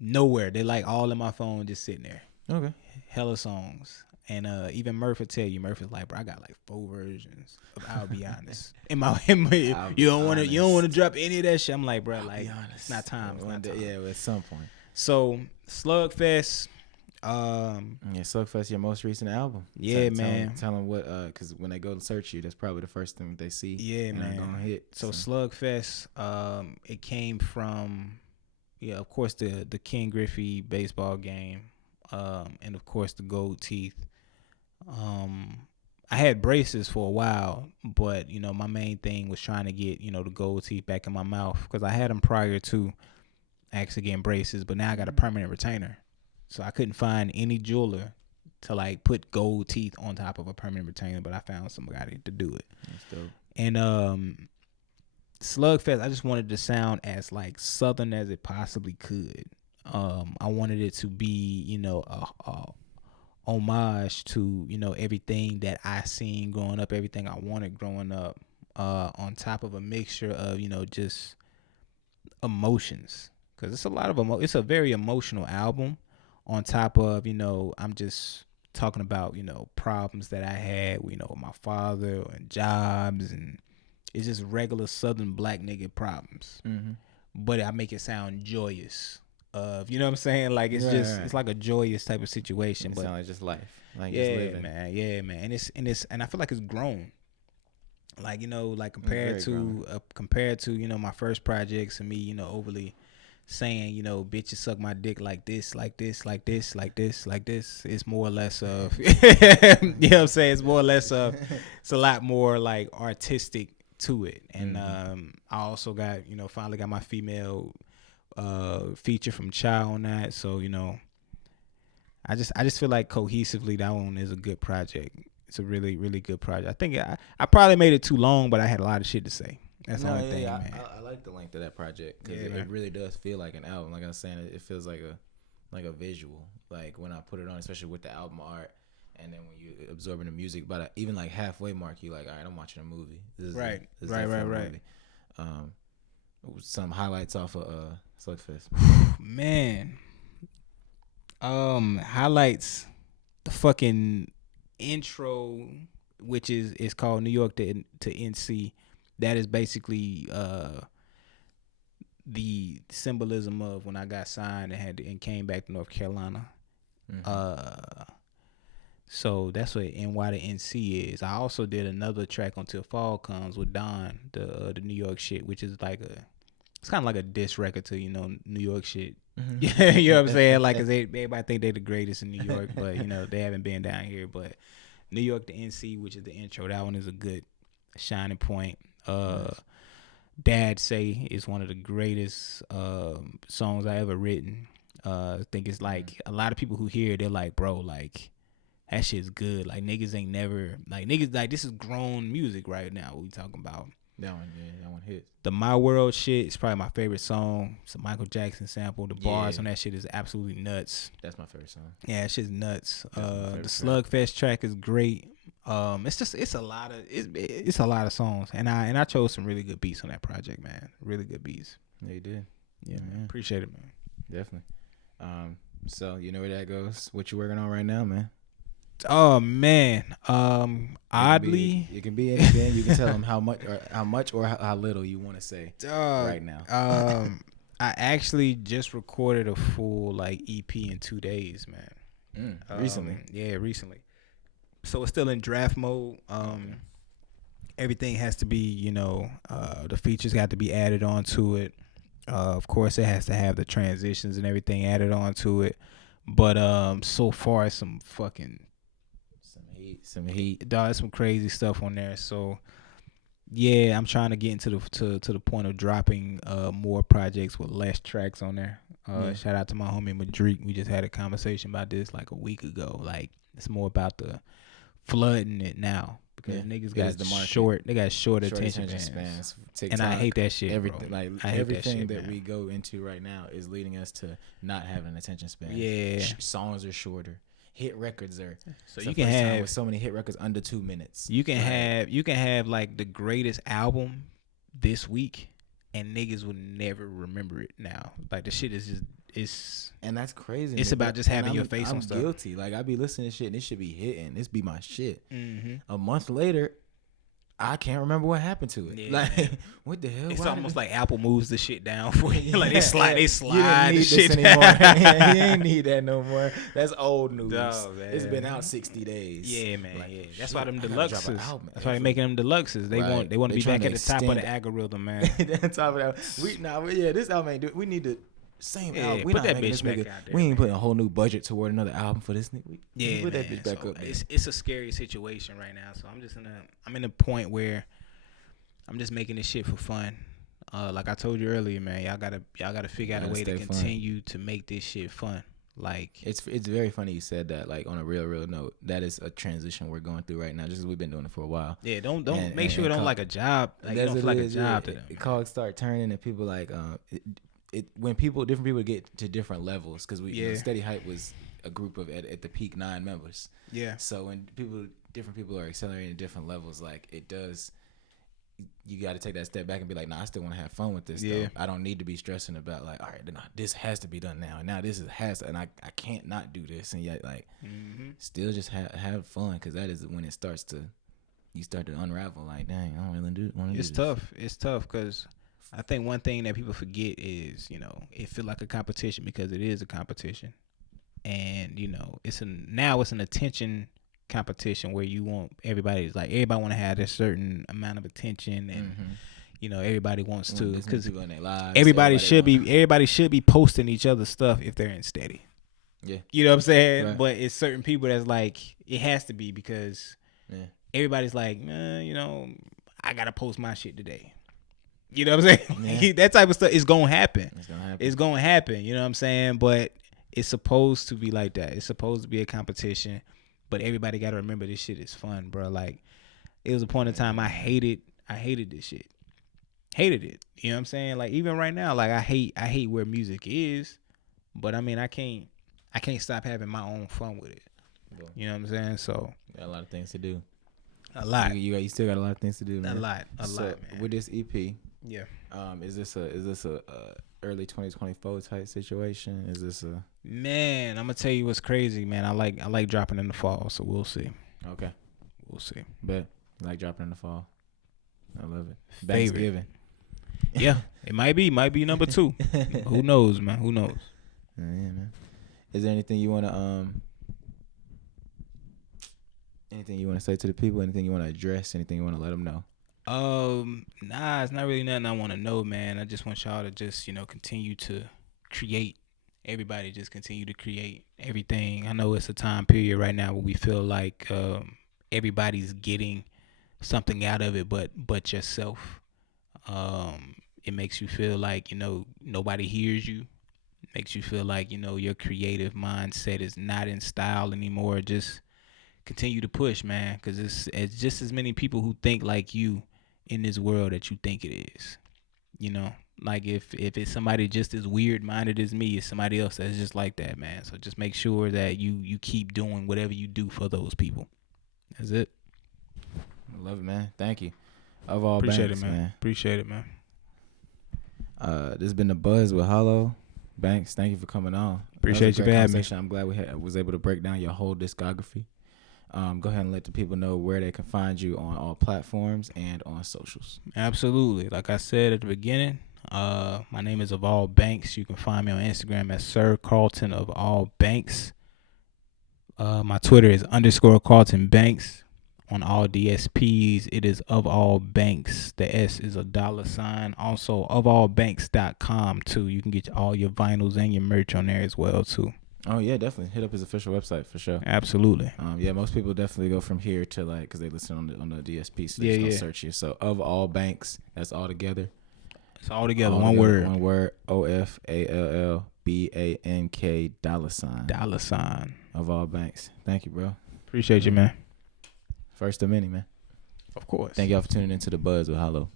nowhere. They're like all in my phone, just sitting there. Okay. Hella songs. And even Murph will tell you, Murph is like, bro, I got like 4 versions of I'll Be Honest. You don't want to drop any of that shit. I'm like, bro, like, it's not time. It's not time. Yeah, at some point. So Slugfest. Slugfest, your most recent album. Yeah, man. Tell them what, because when they go to search you, that's probably the first thing they see. Yeah, man. Gonna hit. So Slugfest, it came from, of course, the Ken Griffey baseball game, and of course the gold teeth. I had braces for a while, but my main thing was trying to get the gold teeth back in my mouth, because I had them prior to actually getting braces, but now I got a permanent retainer. So I couldn't find any jeweler to like put gold teeth on top of a permanent retainer, but I found somebody to do it. That's dope. And Slugfest, I just wanted to sound as like Southern as it possibly could. I wanted it to be, a homage to, everything that I seen growing up, everything I wanted growing up, on top of a mixture of, just emotions. Because it's a lot of it's a very emotional album. On top of, I'm just talking about, problems that I had, with my father and jobs, and it's just regular Southern black nigga problems. Mm-hmm. But I make it sound joyous. You know what I'm saying? Like it's it's like a joyous type of situation. But it sounds like just life. Like yeah, just living. Man. Yeah, man. And I feel like it's grown. Like, like compared to my first projects and me, overly saying, bitches suck my dick like this, like this, like this, like this, like this. It's more or less of, you know what I'm saying? It's more or less of, it's a lot more like artistic to it. And I also got, finally got my female feature from Child on that. So, I just feel like cohesively that one is a good project. It's a really, really good project. I think I probably made it too long, but I had a lot of shit to say. That's the only thing, man. I like the length of that project because it really does feel like an album. Like I was saying, it feels like a visual. Like when I put it on, especially with the album art, and then when you absorbing the music, but even like halfway mark, you like, all right, I'm watching a movie. Right. Some highlights off of Slugfest. Man, highlights, the fucking intro, which is called New York to NC. That is basically the symbolism of when I got signed and came back to North Carolina. So that's what NY to NC is. I also did another track on Till Fall Comes with Don, the New York shit, which is like it's kind of like a diss record to, New York shit. Yeah, you know what I'm saying? Like, 'cause everybody think they're the greatest in New York, but they haven't been down here. But New York to NC, which is the intro, that one is a good shining point. Dad Say is one of the greatest songs I ever written. I think it's like a lot of people who hear it, they're like, bro, like that shit's good. Like niggas ain't never niggas like this is grown music right now. What we talking about? That one hit. The My World shit is probably my favorite song. It's a Michael Jackson sample. The bars on that shit is absolutely nuts. That's my favorite song. Yeah, that shit's nuts. The Slugfest track is great. It's a lot of songs, and I chose some really good beats on that project, man. Really good beats. Yeah, you did. Yeah, man. Appreciate it, man. Definitely. So you know where that goes. What you working on right now, man? Oh man. Oddly, it can be anything. You can tell them how much or how little you want to say right now. I actually just recorded a full like EP in 2 days, man. Recently. Yeah, recently. So it's still in draft mode. Everything has to be, the features got to be added onto it. Of course, it has to have the transitions and everything added onto it. But so far, it's some heat. Dog, there's some crazy stuff on there. So yeah, I'm trying to get into the point of dropping more projects with less tracks on there. Shout out to my homie Madrik. We just had a conversation about this like a week ago. Like it's more about the flooding it now because niggas got short attention spans. TikTok, and I hate that shit. Everything bro. everything that we go into right now is leading us to not having an attention span. Yeah, songs are shorter. Hit records are you can have with so many hit records under 2 minutes. You can have like the greatest album this week, and niggas would never remember it now. Like the shit is just and that's crazy. It's about just having your face on stuff. I'm guilty. Like I be listening to shit and it should be hitting. This be my shit. Mm-hmm. A month later, I can't remember what happened to it. Yeah, like what the hell? It's almost like Apple moves the shit down for you. Like they slide you the need shit anymore. You ain't need that no more. That's old news. No, it's been out 60 days. Yeah, man. Like, yeah. That's why them deluxes. That's why they they're making them deluxes. They want to be back at the top of the algorithm, man. Top of that. This album ain't we need to. Same album. We put not that bitch back out there. We ain't putting a whole new budget toward another album for this nigga. Put that bitch back up. It's a scary situation right now. So I'm in a point where I'm just making this shit for fun. Like I told you earlier, man, y'all gotta figure out a way to continue to make this shit fun. Like it's very funny you said that. Like on a real note, that is a transition we're going through right now. Just as we've been doing it for a while. Yeah, don't make sure it don't like a job. Like it don't feel like a job to them. Cogs start turning and people like when different people get to different levels because Steady Hype was a group of at the peak 9 members. Yeah. So when different people are accelerating at different levels, like it does. You got to take that step back and be like, nah, I still want to have fun with this. Yeah. Though. I don't need to be stressing about like, all right, this has to be done now. And now and I can't not do this. And yet like, still just have fun because that is when it starts to, you start to unravel. Like, dang, I don't really want to do this. It's tough because I think one thing that people forget is, it feel like a competition because it is a competition. And, it's an attention competition where you want everybody want to have a certain amount of attention and everybody wants to because everybody should be posting each other's stuff if they're in Steady. Yeah, you know what I'm saying. Right. But it's certain people that's like it has to be because everybody's like I gotta post my shit today. You know what I'm saying? Yeah. That type of stuff is gonna happen. It's gonna happen. You know what I'm saying? But it's supposed to be like that. It's supposed to be a competition. but everybody got to remember this shit is fun, bro. Like, it was a point in time I hated this shit. Hated it. You know what I'm saying? Like, even right now, like, I hate where music is, but I mean, I can't stop having my own fun with it. You know what I'm saying? So, got a lot of things to do. A lot. You still got a lot of things to do, man. A lot, man. With this EP, yeah. Is this a early 2024 type situation? Is this a Man, I'm gonna tell you what's crazy, man. I like dropping in the fall, so we'll see. Okay. We'll see. Bet. You like dropping in the fall. I love it. Favorite. Thanksgiving. Yeah, it might be number 2. Who knows, man? Who knows? Yeah, man. Is there anything you wanna say to the people? Anything you wanna address? Anything you wanna let them know? Nah, it's not really nothing I want to know, man. I just want y'all to just, continue to create. Everybody just continue to create everything. I know it's a time period right now where we feel like everybody's getting something out of it, but yourself. It makes you feel like, nobody hears you. It makes you feel like, your creative mindset is not in style anymore. Just continue to push, man, because it's just as many people who think like you in this world that you think it is. Like if it's somebody just as weird minded as me, it's somebody else that's just like that, man. So just make sure that you keep doing whatever you do for those people. That's it. I love it, man. Thank you. Of all Appreciate banks, it, man. Appreciate it, man. This has been the Buzz with Hollow. Banks, thank you for coming on. Appreciate you for having me. I'm glad was able to break down your whole discography. Go ahead and let the people know where they can find you on all platforms and on socials. Absolutely. Like I said at the beginning, my name is OfAllBank. You can find me on Instagram at Sir Carlton of All Banks. My Twitter is _Carlton Banks. On all DSPs, it is Of All Banks. The S is a $. Also, OfAllBanks.com too. You can get all your vinyls and your merch on there as well too. Oh yeah, definitely hit up his official website for sure. Absolutely. Yeah, most people definitely go from here to because they listen on the DSP, so they just search you. So Of All Banks, that's all together. It's all together, one word. One word. OfAllBank $. Of All Banks. Thank you, bro. Appreciate you, man. First of many, man. Of course. Thank y'all for tuning into the Buzz with Hollow.